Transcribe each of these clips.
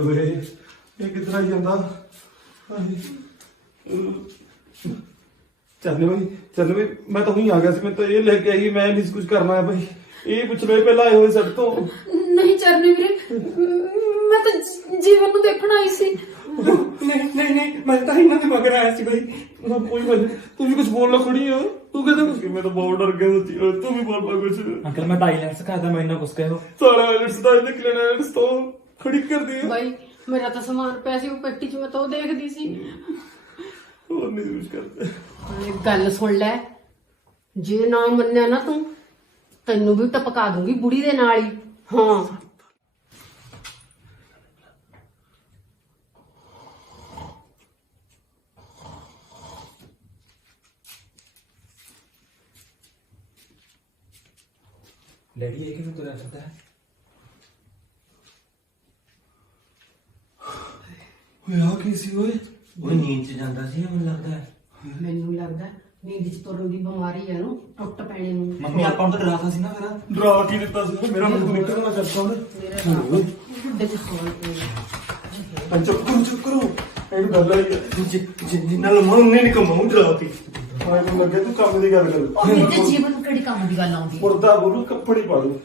ਓਏ ਇਹ ਕਿੱਧਰ ਆ ਜਾਂਦਾ? ਹਾਏ। ਚੱਲ ਬਈ ਚੱਲ ਬਈ ਮੈਂ ਤਾਂ ਉਹੀ ਆ ਗਿਆ ਸੀ ਮੈਂ ਤਾਂ ਇਹ ਲੈ ਕੇ ਆਈ ਮੈਂ ਨਹੀਂ ਕੁਝ ਕਰਨਾ ਹੈ ਬਈ। ਇਹ ਪੁੱਛ ਰਹੇ ਪਹਿਲਾਂ ਆਏ ਹੋਏ ਸਾਡੇ ਤੋਂ। ਨਹੀਂ ਚਰਨੀ ਵੀਰੇ ਮੈਂ ਤਾਂ ਜੀ- ਜੀਵਨ ਨੂੰ ਦੇਖਣ ਆਈ ਸੀ। ਨਹੀਂ ਨਹੀਂ ਨਹੀਂ ਮੈਂ ਤਾਂ ਇਹਨਾਂ ਦੇ ਮਗਰ ਆਇਆ ਸੀ ਬਈ। ਨਾ ਕੋਈ ਗੱਲ ਨੀ। ਤੂੰ ਵੀ ਕੁਝ ਬੋਲ ਲਾ ਖੜੀ ਆ। ਤੂੰ ਕਹਿੰਦਾ ਕੁਝ ਮੈਂ ਤਾਂ ਬਹੁਤ ਡਰ ਗਿਆ ਸੱਚੀ ਓਏ, ਤੂੰ ਵੀ ਬੋਲ ਪਾ ਕੁਝ ਅੰਕਲ ਮੈਂ ਟਾਈਲੈਂਡਸ ਕਰਦਾ ਮੈਂ ਇੰਨਾ ਕੁਝ ਕਹਿਓ ਸਾਰਾ ਆਇਲਟਸ ਦਾ ਇਹਨੇ ਕਲੀਨਰਸ ਤੋਂ? ਖੜੀ ਕਰਦੀ ਹੈ ਬਾਈ ਮੇਰਾ ਤਾਂ ਸਮਾਨ ਪਿਆ ਸੀ ਉਹ ਪੇਟੀ 'ਚ ਮੈਂ ਤਾਂ ਉਹ ਦੇਖਦੀ ਸੀ। ਹੋਰ ਨਹੀਂ ਕੁਝ ਕਰਦੇ। ਨਾਲੇ ਗੱਲ ਸੁਣ ਲੈ ਜੇ ਨਾ ਮੰਨਿਆ ਨਾ ਤੂੰ ਤੈਨੂੰ ਵੀ ਟਪਕਾ ਦੂੰਗੀ ਬੁੜੀ ਦੇ ਨਾਲ ਹੀ। ਹਾਂ। ਡੈਡੀ ਇਹ ਕਿਵੇਂ ਤੁਰਿਆ ਫਿਰਦਾ ਹੈ? ਓਏ ਆ ਕੀ ਸੀ ਓਏ? ਉਹ ਨੀਂਦ ਚ ਜਾਂਦਾ ਸੀ ਮੈਨੂੰ ਲੱਗਦਾ ਹੈ। ਮੈਨੂੰ ਲੱਗਦਾ ਨੀਂਦ 'ਚ ਤੁਰਨ ਦੀ ਬਿਮਾਰੀ ਹੈ ਨੂੰ ਟੁੱਟ ਪੈਣੇ ਨੂੰ ਮੰਮੀ ਆਪਾਂ ਨੂੰ ਤਾਂ ਡਰਾਤਾ ਸੀ ਨਾ ਫਿਰ। ਡਰਾ ਕੀ ਦਿੱਤਾ ਸੀ ਮੇਰਾ ਮੂੰਹ ਨਿਕਲਣਾ ਚੱਲਦਾ ਉਹਨੇ। ਮੇਰੇ ਬੁੱਢੇ ਚ ਸੌਣ ਪਏ ਚੁੱਪ ਕਰੋ ਚੁੱਪ ਕਰੋ। ਇਹ ਗੱਲ ਹੈ ਜਿੰਨਾ ਲਮਾ ਉਹਨੇ ਨਹੀਂ ਕਮਾਉਂ ਡਰਾਤੀ। ਹਾਂ ਮੈਨੂੰ ਲੱਗਿਆ ਤੂੰ ਕੰਮ ਦੀ ਗੱਲ ਕਰ ਉਹ ਮੇਰੇ ਜੀਵਨ ਕਿਹੜੀ ਕੰਮ ਦੀ ਗੱਲ ਆਉਂਦੀ? ਮੁਰਦਾ ਬੋਲੂ ਕੱਪੜੇ ਪਾ ਲੂ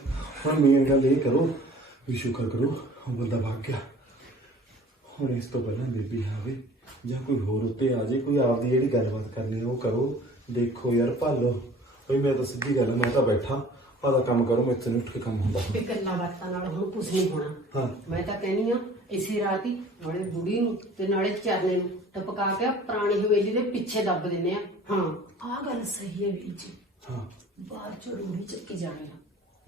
ਹੁਣ ਮੇਨ ਗੱਲ ਇਹ ਕਰੋ ਵੀ ਸ਼ੁਕਰ ਕਰੋ ਉਹ ਬੰਦਾ ਭਾਗ ਗਿਆ। ਹੁਣ ਇਸ ਤੋਂ ਪਹਿਲਾਂ ਬੇਬੀ ਆਵੇ ਜਾਂ ਕੋਈ ਹੋਰ ਉੱਤੇ ਆ ਜਾਏ ਕੋਈ ਆਪਦੀ ਜਿਹੜੀ ਗੱਲਬਾਤ ਕਰਨੀ ਉਹ ਕਰੋ। ਦੇਖੋ ਯਾਰ ਭਾਲੋ। ਕੋਈ ਮੈਂ ਤਾਂ ਸਿੱਧੀ ਗੱਲ ਮੈਂ ਤਾਂ ਬੈਠਾ। ਆਦਾ ਕੰਮ ਕਰੋ ਮੈਂ ਨਹੀਂ ਉੱਠ ਕੇ ਕੰਮ ਹੁੰਦਾ। ਵੀ ਗੱਲਾਂ ਬਾਤਾਂ ਨਾਲ ਹੁਣ ਕੁਝ ਨਹੀਂ ਹੋਣਾ। ਹਾਂ। ਮੈਂ ਤਾਂ ਕਹਿੰਨੀ ਆ ਇਸੇ ਰਾਤ ਹੀ ਨਾਲੇ ਬੁੜੀ ਨੂੰ ਤੇ ਨਾਲੇ ਚਰਨੇ ਨੂੰ ਟਪਕਾ ਕੇ ਪੁਰਾਣੀ ਹਵੇਲੀ ਦੇ ਪਿੱਛੇ ਦੱਬ ਦਿੰਨੇ ਆ। ਹਾਂ। ਆਹ ਗੱਲ ਸਹੀ ਹੈ ਵੀਰ ਜੀ। ਹਾਂ। ਬਾਹਰ ਚੋਂ ਰੂੜੀ ਚੱਕੀ ਜਾਣੀ ਆ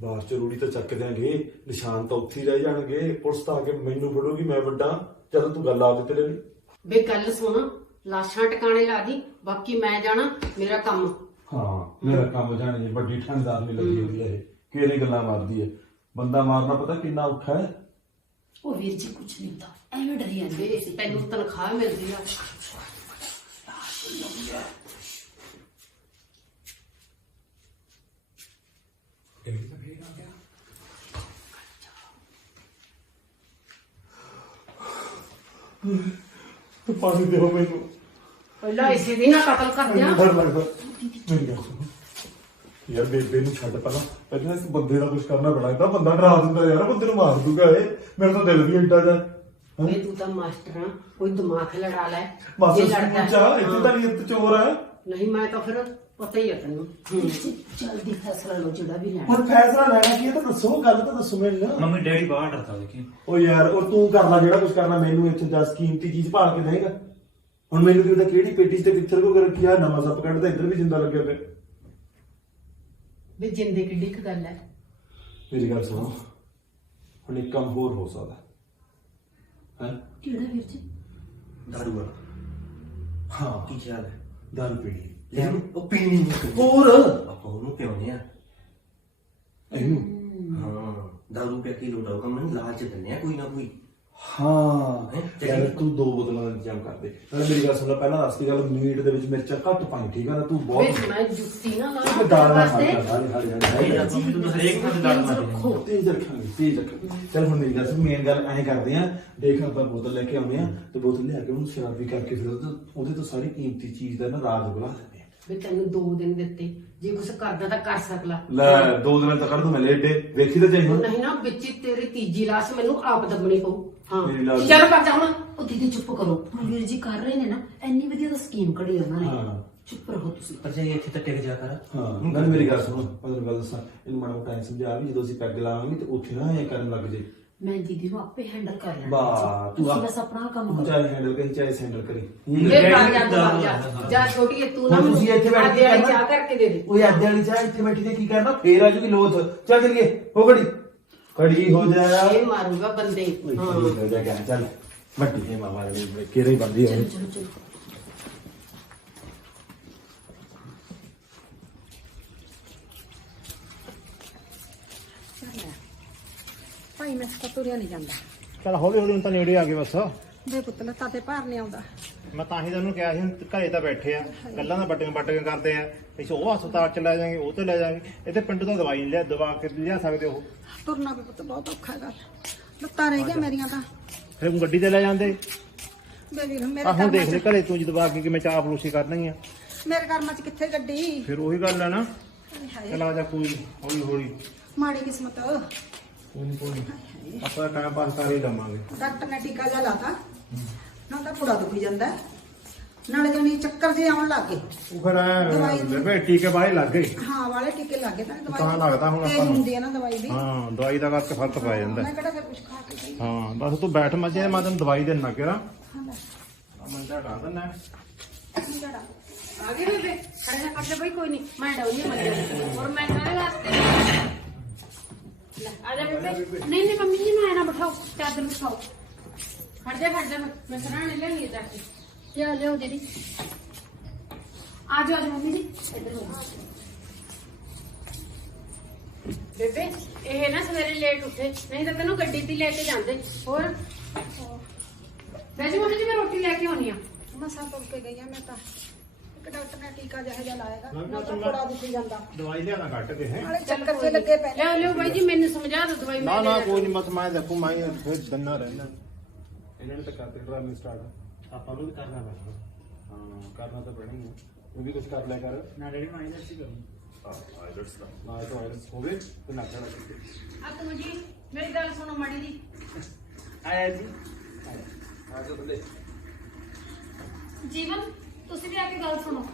ਬਾਹਰ ਚ ਰੂੜੀ ਤਾਂ ਚੱਕ ਦਿਆਂਗੇ। ਨਿਸ਼ਾਨ ਤਾਂ ਉੱਥੇ ਹੀ ਰਹਿ ਜਾਣਗੇ। ਪੁਲਿਸ ਤਾਂ ਆ ਕੇ ਮੈਨੂੰ ਫੜੂਗੀ ਮੈਂ ਵੱਡਾ। ਜਦੋਂ ਤੂੰ ਗੱਲ ਆਪ ਤੇ ਲੈ ਲਈ ਵੇ ਗੱਲ ਸੁਣ ਲਾਸ਼ਾਂ ਟਿਕਾਣੇ ਲਾ ਦੀ ਬਾਕੀ ਮੈਂ ਜਾਣਾ ਮੇਰਾ ਕੰਮ। ਹਾਂ ਮੇਰਾ ਕੰਮ ਜਾਣੇ ਜੀ ਵੱਡੀ ਠੰਡਾਰ ਨਹੀਂ ਲੱਗੀ ਹੋਈ ਹੈ ਇਹ। ਕਿਹੜੇ ਗੱਲਾਂ ਮਾਰਦੀ ਹੈ ਬੰਦਾ ਮਾਰਨਾ ਪਤਾ ਕਿੰਨਾ ਔਖਾ ਹੈ ਉਹ ਵੀਰ ਜੀ ਕੁਝ ਨਹੀਂ ਹੁੰਦਾ ਐਵੇਂ ਡਰੀ ਜਾਂਦੇ ਵੇ ਤੈਨੂੰ ਤਨਖਾਹ ਮਿਲਦੀ ਆ। ਤੂੰ ਪਾਣੀ ਦਿਓ ਮੈਨੂੰ। ਪਹਿਲਾਂ ਇਸੇ ਦੀ ਨਾ ਕਤਲ ਕਰ ਦਿਆਂ ਡਰ ਲੱਗਦਾ ਮੇਰੀ ਗੱਲ ਸੁਣੋ। ਯਾਰ ਬੇਬੇ ਨੂੰ ਛੱਡ ਪਹਿਲਾਂ। ਪਹਿਲਾਂ ਇਸ ਬੰਦੇ ਦਾ ਕੁਝ ਕਰਨਾ ਬੜਾ ਇਹਦਾ ਬੰਦਾ ਡਰਾ ਦਿੰਦਾ ਯਾਰ ਬੰਦੇ ਨੂੰ ਮਾਰ ਦੂਗਾ ਇਹ। ਮੇਰੇ ਤਾਂ ਦਿਲ ਵੀ ਏਡਾ ਜਾ ਵੇ ਤੂੰ ਤਾਂ ਮਾਸਟਰ ਆ। ਕੋਈ ਦਿਮਾਗ ਲੜਾ ਲੈ। ਮਾਸਟਰ ਜੇ ਲੜਦਾ ਸਕੂਲ ਚ ਇੱਥੇ ਤਾਂ ਨਹੀਂ ਚੋਰ ਹੈ ਨਹੀਂ ਮੈਂ ਤਾਂ ਫਿਰ ਪਤਾ ਹੀ ਆ ਤੈਨੂੰ। ਜਲਦੀ ਫੈਸਲਾ ਲਓ ਜਿਹੜਾ ਵੀ ਲੈਣਾ। ਹੁਣ ਫੈਸਲਾ ਲੈਣਾ ਕੀ ਹੈ ਤਾਂ ਦੱਸੋ ਗੱਲ ਤਾਂ ਦੱਸੋ ਮੈਨੂੰ। ਮੰਮੀ ਡੈਡੀ ਬਾਹਰ ਡਰਦਾ ਦੇਖੀ। ਉਹ ਯਾਰ ਉਹ ਤੂੰ ਕਰ ਲੈ ਜਿਹੜਾ ਕੁਝ ਕਰਨਾ ਮੈਨੂੰ ਇੱਥੇ 10 ਕੀਮਤੀ ਚੀਜ਼ ਭਾਲ ਕੇ ਦੇਗਾ ਹੁਣ ਮੈਨੂੰ ਕੀ ਪਤਾ ਕਿਹੜੀ ਪੇਟੀ 'ਚ ਤੇ ਕਿੱਥਰ ਕੋ ਰੱਖੀ ਆ ਨਵਾਂ ਸੱਪ ਕੱਢਦਾ ਇੱਧਰ ਵੀ ਜਿੰਦਾ ਲੱਗਿਆ ਪਿਆ। ਵੀ ਜਿੰਦੇ ਕਿੱਡੀ ਕੁ ਗੱਲ ਹੈ। ਮੇਰੀ ਗੱਲ ਸੁਣੋ। ਹੁਣ ਇੱਕ ਕੰਮ ਹੋਰ ਹੋ ਸਕਦਾ। ਹੈ? ਕਿਹੜਾ ਵੀਰ ਜੀ? ਦਾਰੂ ਵਾਲਾ। ਹਾਂ। ਕੀ ਖਿਆਲ ਹੈ? ਦਾਰੂ ਪੀਣੀ ਲੈ ਉਹ ਪੀਣੀ ਨਹੀਂ ਹੋਰ ਆਪਾਂ ਉਹਨੂੰ ਪਿਉਨੇ ਆ ਇਹਨੂੰ ਹਾਂ ਦਾਰੂ ਪਿਆ ਕੇ ਲੋਟਾਉ ਕੰਮ ਨਹੀਂ ਲਾਲਚ ਦਿੰਨੇ ਆ ਕੋਈ ਨਾ ਕੋਈ ਹਾਂ ਹੈਂ? ਯਾਰ ਤੂੰ ਦੋ ਬੋਤਲਾਂ ਦਾ ਇੰਤਜ਼ਾਮ ਕਰ ਦੇ ਨਾਲੇ ਮੇਰੀ ਗੱਲ ਸੁਣ ਲੈ ਪਹਿਲਾਂ ਦੱਸ ਦੀ ਗੱਲ ਮੀਟ ਦੇ ਵਿੱਚ ਮਿਰਚਾਂ ਘੱਟ ਪਾਈ ਠੀਕ ਆ ਨਾ ਤੂੰ ਵੇ ਬਹੁਤ ਮੈਂ ਜੁੱਤੀ ਨਾ ਲਾ ਮੈਂ ਦਾਲ ਨਾਲ ਵਾਸਤੇ ਖਾਂਦਾ ਹਾਲੇ ਹਾਲੇ ਨਹੀਂ ਹਾਲੇ ਯਾਰ ਮੰਮੀ ਤੂੰ ਤਾਂ ਹਰੇਕ ਥਾਂ ਤੇ ਦਾਰੂ ਮਾਰਦੀ ਰੱਖੋ ਤੇਜ਼ ਰੱਖਾਂਗੇ ਤੇਜ਼ ਰੱਖਾਂਗੇ ਚਲ ਹੁਣ ਮੇਰੀ ਗੱਲ ਸੁਣ ਮੇਨ ਗੱਲ ਐਂ ਕਰਦੇ ਆ ਦੇਖ ਆਪਾਂ ਬੋਤਲ ਲੈ ਕੇ ਆਉਂਦੇ ਆ ਤੇ ਬੋਤਲ ਲਿਆ ਕੇ ਉਹਨੂੰ ਸ਼ਰਾਬੀ ਕਰਕੇ ਫਿਰ ਉਹਦੇ ਤੋਂ- ਸਾਰੀ ਕੀਮਤੀ ਚੀਜ਼ ਦਾ ਨਾ ਰਾਜ ਬੁਲਾ ਵੀ ਤੈਨੂੰ ਦੋ ਦਿਨ ਦਿੱਤੇ। ਜੇ ਕੁਛ ਕਰਦਾ ਤਾਂ ਕਰ ਸਕਲਾ। ਲੈ ਦੋ ਦਿਨਾਂ ਤੱਕ ਕੱਢ ਦੂੰ ਮੈਂ ਲੇਡੇ। ਵੇਖੀ ਤਾਂ ਚਾਹੀਦਾ ਨਹੀਂ ਨਾ ਵਿੱਚ ਹੀ ਤੇਰੀ ਤੀਜੀ ਲਾਸ਼ ਮੈਨੂੰ ਆਪ ਦੱਬਣੀ ਪਊ। ਮੇਰੀ ਹਾਂ ਲਾਸ਼- ਚੱਲ ਕਰ ਜਾ ਹੁਣ। ਉਹ ਦੀਦੀ ਚੁੱਪ ਕਰੋ। ਵੀਰ ਜੀ ਕਰ ਰਹੇ ਨੇ ਨਾ ਇੰਨੀ ਵਧੀਆ ਤਾਂ ਸਕੀਮ ਕਢੀ ਉਹਨਾਂ ਨੇ। ਹਾਂ। ਚੁੱਪ ਰਹੋ ਤੁਸੀਂ। ਪਰ ਜੇ ਇੱਥੇ ਤੱਕ ਟਿਕ ਜਾ ਕਰ। ਹਾਂ। ਨਾਲ ਮੇਰੀ ਗੱਲ ਸੁਣੋ ਮੈਂ ਤੈਨੂੰ ਗੱਲ ਦੱਸਾਂ। ਇਹਨੂੰ ਮਾੜਾ ਮੋਟਾ ਐਂ ਸਮਝਾ ਵੀ ਜਦੋਂ ਅਸੀਂ ਪੈਗ ਲਾਵਾਂਗੇ ਤੇ ਉੱਥੇ ਨਾ ਐ ਕਰਨ ਲੱਗ ਜੇ। ਮੈਂ ਦੀਦੀ ਨੂੰ ਆਪੇ ਹੈਂਡਲ ਕਰ ਲੈਣਾ ਵਾਹ ਤੂੰ ਤੁਸੀਂ ਬਸ ਆਪਣਾ ਕੰਮ ਤੂੰ ਕਰੋ ਚਾਹੇ ਹੈਂਡਲ ਕਰੀ। ਚਾਹੇ ਸੈਂਡਲ ਕਰੀ ਜਾ ਤੂੰ ਕਰ ਜਾ। ਜਾ ਛੋਟੀ ਹੈ, ਤੂੰ ਨਾ ਹੁਣ ਤੁਸੀਂ ਇੱਥੇ ਬੈਠ ਕੇ ਕਰਨਾ? ਚਾਹ ਕਰਕੇ ਦੇ ਦੇ। ਉਹ ਅੱਧੇ ਵਾਲੀ ਚਾਹ ਇੱਥੇ ਬੈਠੀ ਤੇ ਕੀ ਕਰਨਾ? ਫੇਰ ਆ ਜੂਗੀ ਲੋਥ। ਚੱਲ ਚਲੀਏ ਹੋ ਖੜੀ ਖੜੀ ਹੋ ਜਾ। ਇਹ ਮਾਰੂਗਾ ਬੰਦੇ। ਹਾਂ ਹੋ ਜਾ ਕਹਿ ਚੱਲ। ਵੱਡੀ ਹੈ ਮਾਮਾ ਨੇ ਕਿਹੜੇ ਬੰਦੀ ਹੈ ਚਲੋ ਚਲੋ ਚਲੋ। ਭਾਈ ਮੈਂ ਤਾਂ ਤੁਰਿਆ ਨਹੀਂ ਜਾਂਦਾ। ਚਲ ਹੌਲੀ ਹੌਲੀ ਹੁਣ ਤਾਂ ਨੇੜੇ ਆ ਗਏ ਬਸ। ਵੇ ਪੁੱਤ ਲੱਤਾਂ ਤੇ ਭਾਰ ਨਹੀਂ ਆਉਂਦਾ। ਮੈਂ ਤਾਂ ਹੀ ਤੁਹਾਨੂੰ ਕਿਹਾ ਸੀ ਹੁਣ ਘਰੇ ਤਾਂ ਬੈਠੇ ਆ। ਗੱਲਾਂ ਦਾ ਬੱਟੀਆਂ ਬੱਟੀਆਂ ਕਰਦੇ ਆ। ਅਸੀਂ ਉਹ ਹਸਪਤਾਲ ਚ ਲੈ ਜਾਾਂਗੇ ਉਹ ਤੇ ਲੈ ਜਾਾਂਗੇ ਇੱਥੇ ਪਿੰਡ ਤੋਂ ਦਵਾਈ ਨਹੀਂ ਲਿਆ ਦਵਾ ਕੇ ਲਿਆ ਸਕਦੇ ਹੋ ਤੁਰਨਾ ਵੀ ਪੁੱਤ ਬਹੁਤ ਔਖਾ ਗੱਲ। ਲੱਤਾਂ ਰਹਿ ਗਿਆ ਮੇਰੀਆਂ ਤਾਂ। ਫਿਰ ਉਹ ਗੱਡੀ ਤੇ ਲੈ ਜਾਂਦੇ। ਮੇਰੇ ਆ ਹੁਣ ਕਰਮਾਂ ਦੇਖ ਲੈ ਘਰੇ ਤੂੰ ਜਦੋਂ ਆ ਕੇ ਕਿਵੇਂ ਚਾਹ ਪਲੂਸੀ ਕਰਨਗੀਆਂ ਚ ਮੇਰੇ ਕਰਮਾਂ ਚ ਕਿੱਥੇ ਗੱਡੀ? ਫਿਰ ਉਹੀ ਗੱਲ ਹੈ ਨਾ। ਹਾਏ ਹਾਏ। ਚਲਾ ਜਾ ਕੋਈ ਹੌਲੀ ਹੌਲੀ। ਮਾੜੀ ਕਿਸਮਤ। ਕੋਈ ਨੀ, ਕੋਈ ਨੀ। ਆਪਾਂ ਟਾਈਮ ਪਾਸ ਕਰ ਹੀ ਲਵਾਂਗੇ ਡਾਕਟਰ ਨੇ ਟੀਕਾ ਜਿਹਾ ਲਾਤਾ ਨਾ ਤਾਂ ਪੂਰਾ ਦੁਖੀ ਜਾਂਦਾ। ਨਾਲੇ ਜਣੀ ਚੱਕਰ ਜੇ ਆਉਣ ਲੱਗ ਗਏ। ਉਹ ਫਿਰ ਦਵਾਈ- ਬੇਬੇ ਟੀਕੇ ਬਾਹਰ ਲੱਗ ਗਏ। ਹਾਂ ਵਾਲੇ ਟੀਕੇ ਲੱਗੇ ਤਾਂ ਦਵਾਈ ਤਾਂ ਲੱਗਦਾ ਹੁਣ ਤੇਜ਼ ਆਪਾਂ ਨੂੰ। ਹੁੰਦੀ ਹੈ ਨਾ ਦਵਾਈ ਦੀ। ਹਾਂ ਦਵਾਈ ਦਾ ਕਰਕੇ ਫ਼ਰਕ ਪੈ ਜਾਂਦਾ। ਮੈਂ ਕਿਹੜਾ ਫਿਰ ਕੁਝ ਖਾ ਕੇ ਗਈ। ਹਾਂ ਬਸ ਤੂੰ ਬੈਠ ਮੱਝੇ ਮੈਂ ਤੈਨੂੰ ਦਵਾਈ ਦੇਣਾ ਕਿਰਾ ਹਾਂ ਲੈ ਮੈਂ ਤਾਂ ਡਾ ਦਿੰਦਾ। ਕੀ ਕਰਾਂ ਆ ਗਏ ਬੇਬੇ। ਖੜੇ ਨਾ ਕਰਦੇ ਬਈ ਕੋਈ ਨਹੀਂ ਮੈਂ ਡਾਉਣੀ ਮੱਲੇ ਔਰ ਮੈਂ ਵਾਸਤੇ? ਲੈ ਆ ਜਾ ਬੇਬੇ ਨਹੀਂ ਨਹੀਂ ਮੰਮੀ ਜੀ ਮੈਂ ਨਾ ਬਿਠਾਓ ਚਾਦਰ ਬਿਠਾਓ ਖੜ ਜਾ ਖੜ ਜਾ ਮੈਂ ਮੈਂ ਸਰਾਣੇ ਲੈ ਲਈ ਜਾ ਕੇ ਲਿਓ ਲਿਓ ਦੀਦੀ ਆ ਜਾਓ ਆ ਜਾਓ ਮੰਮੀ ਜੀ ਇੱਧਰ ਨੂੰ ਆਓ। ਬੇਬੇ ਇਹ ਨਾ ਸਵੇਰੇ ਲੇਟ ਉੱਠੇ ਨਹੀਂ ਤਾਂ ਤੈਨੂੰ ਗੱਡੀ ਤੇ ਹੀ ਲੈ ਕੇ ਜਾਂਦੇ ਹੋਰ ਵੈਸੇ ਮੰਮੀ ਜੀ ਮੈਂ ਰੋਟੀ ਲੈ ਕੇ ਆਉਣੀ ਆ। ਮਸਾਂ ਤੁਰ ਕੇ ਗਈ ਆ ਮੈਂ ਤਾਂ ਇੱਕ ਡਾਕਟਰ ਨੇ ਟੀਕਾ ਜਿਹਾ ਜਿਹਾ ਲਾਏਗਾ ਨਾ, ਨਾ ਤਾਂ ਨਾ, ਪੂਰਾ ਦੁਖੀ ਜਾਂਦਾ ਦਵਾਈ ਲਿਆਣਾ ਕੱਟ ਕੇ ਹੈ ਨਾਲੇ ਚੱਕਰ ਜੇ ਲੱਗੇ ਪਏ ਨੇ। ਲਿਓ ਲਿਓ ਬਾਈ ਜੀ ਮੈਨੂੰ ਸਮਝਾ ਦਿਓ ਦਵਾਈ ਨਾ ਮੈਂ ਨਾ ਲੈ ਕੋਈ ਨਹੀਂ ਬਸ ਮੈਂ ਦੇਖੂ ਮੈਂ ਹੀ ਫਿਰ ਦੰਨਾ ਰਹਿਣਾ ਇਹਨਾਂ ਨੇ ਤਾਂ ਕਰਤੇ ਡਰਾਮੇ ਸਟਾਰਟ ਆਪਾਂ ਨੂੰ ਵੀ ਕਰਨਾ ਪੈਣਾ ਹਾਂ ਕਰਨਾ ਤਾਂ ਪੈਣਾ ਹੀ ਹੈ ਤੂੰ ਵੀ ਕੁਝ ਕਰ ਲਿਆ ਕਰ ਨਾ ਰੈਡੀ ਮਾਈਨਸ ਹੀ ਕਰੂੰ ਹਾਂ ਆਇਲਟਸ ਦਾ ਨਾ ਤਾਂ ਆਇਲਟਸ ਹੋਵੇ ਤੇ ਨਾ ਕਰਨਾ ਆ ਤੂੰ ਜੀ ਮੇਰੀ ਗੱਲ ਸੁਣੋ ਮਾੜੀ ਜੀ ਆਇਆ ਜੀ ਆ ਜਾ ਬੰਦੇ ਜੀਵਨ ਤੁਸੀਂ ਵੀ ਆ ਕੇ ਗੱਲ ਸੁਣੋ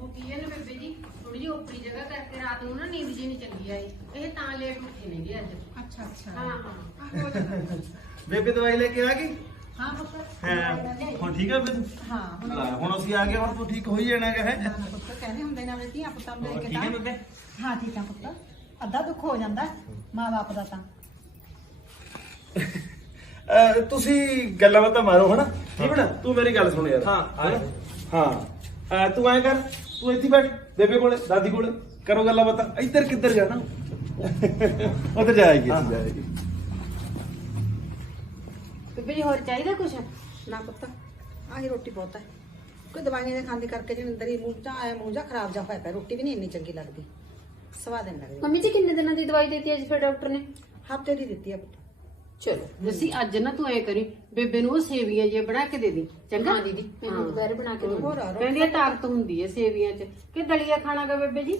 ਉਹ ਕੀ ਹੈ ਨਾ ਬੇਬੇ ਜੀ? ਥੋੜੀ ਜਿਹੀ ਉੱਪਰੀ ਜਗ੍ਹਾ ਕਰਕੇ ਰਾਤ ਨੂੰ ਨਾ ਨੀਂਦ ਜੀ ਨਹੀਂ ਚੰਗੀ ਆਈ। ਇਹ ਤਾਂ ਲੇਟ ਉੱਠੇ ਨੇ ਜੀ ਅੱਜ। ਅੱਛਾ ਅੱਛਾ। ਹਾਂ ਹਾਂ। ਹੋ ਜਾਂਦਾ। ਬੇਬੇ ਦਵਾਈ ਲੈ ਕੇ ਆ ਗਈ? ਹਾਂ ਪੁੱਤ। ਹਾਂ? ਹੁਣ ਠੀਕ ਆ ਬੇਬੇ? ਹਾਂ ਹੁਣ ਲੈ, ਹੁਣ ਅਸੀਂ ਆ ਗਏ ਹੁਣ ਤੂੰ ਠੀਕ ਹੋ ਹੀ ਜਾਣਾ ਹੈ? ਹਾਂ, ਪੁੱਤ ਕਹਿੰਦੇ ਹੁੰਦੇ ਨੇ ਵੀ ਧੀਆਂ ਪੁੱਤਾਂ ਨੂੰ ਲੈ ਕੇ ਠੀਕ ਹੈ ਤਾਂ। ਬੇਬੇ? ਹਾਂ ਠੀਕ ਆ ਪੁੱਤ। ਅੱਧਾ ਦੁੱਖ ਹੋ ਜਾਂਦਾ ਮਾਂ ਬਾਪ ਦਾ ਤਾਂ। ਅਹ ਤੁਸੀਂ ਗੱਲਾਂ ਬਾਤਾਂ ਮਾਰੋ ਹਨਾ? ਜੀਵਨ ਤੂੰ ਮੇਰੀ ਗੱਲ ਸੁਣ ਯਾਰ। ਹਾਂ, ਹਾਂ। ਹਾਂ। ਅਹ ਤੂੰ ਐ ਕਰ। ਤੂੰ ਇੱਥੇ ਬੈਠ ਬੇਬੇ ਕੋਲੇ ਦਾਦੀ ਕੋਲੇ ਕਰੋ ਗੱਲਾਂ ਬਾਤਾਂ ਇੱਧਰ ਕਿੱਧਰ ਜਾਣਾ? ਉੱਧਰ ਜਾਏਗੀ ਉੱਧਰ ਜਾਏਗੀ ਬੇਬੇ ਜੀ ਹੋਰ ਚਾਹੀਦਾ ਕੁਛ? ਨਾ ਪੁੱਤ ਆਹੀ ਰੋਟੀ ਬਹੁਤ ਹੈ ਕੋਈ ਦਵਾਈਆਂ ਦੇ ਖਾਂਦੇ ਕਰਕੇ ਜਿਹਨੇ ਅੰਦਰ ਹੀ ਮੂੰਹ ਚ ਆਇਆ ਮੂੰਹ ਜਾ ਖਰਾਬ ਜਾ ਹੋਇਆ ਪਿਆ ਰੋਟੀ ਵੀ ਨਹੀਂ ਇੰਨੀ ਚੰਗੀ ਲੱਗਦੀ। ਸਵਾਦ ਨਹੀਂ ਲੱਗਦੀ। ਮੰਮੀ ਜੀ ਕਿੰਨੇ ਦਿਨਾਂ ਦੀ ਦਵਾਈ ਦਿੱਤੀ ਅੱਜ ਫਿਰ ਡਾਕਟਰ ਨੇ? ਹਫ਼ਤੇ ਦੀ ਦਿੱਤੀ ਆ ਪੁੱਤ। ਚਲੋ। ਜੱਸੀ ਅੱਜ ਨਾ ਤੂੰ ਐ ਕਰੀ ਬੇਬੇ ਨੂੰ ਉਹ ਸੇਵੀਆਂ ਜੇ ਬਣਾ ਕੇ ਦੇ ਦੀ ਚੰਗਾ? ਹਾਂ ਦੀਦੀ ਮੈਨੂੰ ਦੁਪਹਿਰ ਬਣਾ ਕੇ ਦੇ ਹੋਰ ਆ, ਰੋਟੀ ਕਹਿੰਦੀ ਆ ਤਾਕਤ ਹੁੰਦੀ ਹੈ ਸੇਵੀਆਂ 'ਚ। ਕਿ ਦਲੀਆ ਖਾਣਾਗਾ ਬੇਬੇ ਜੀ?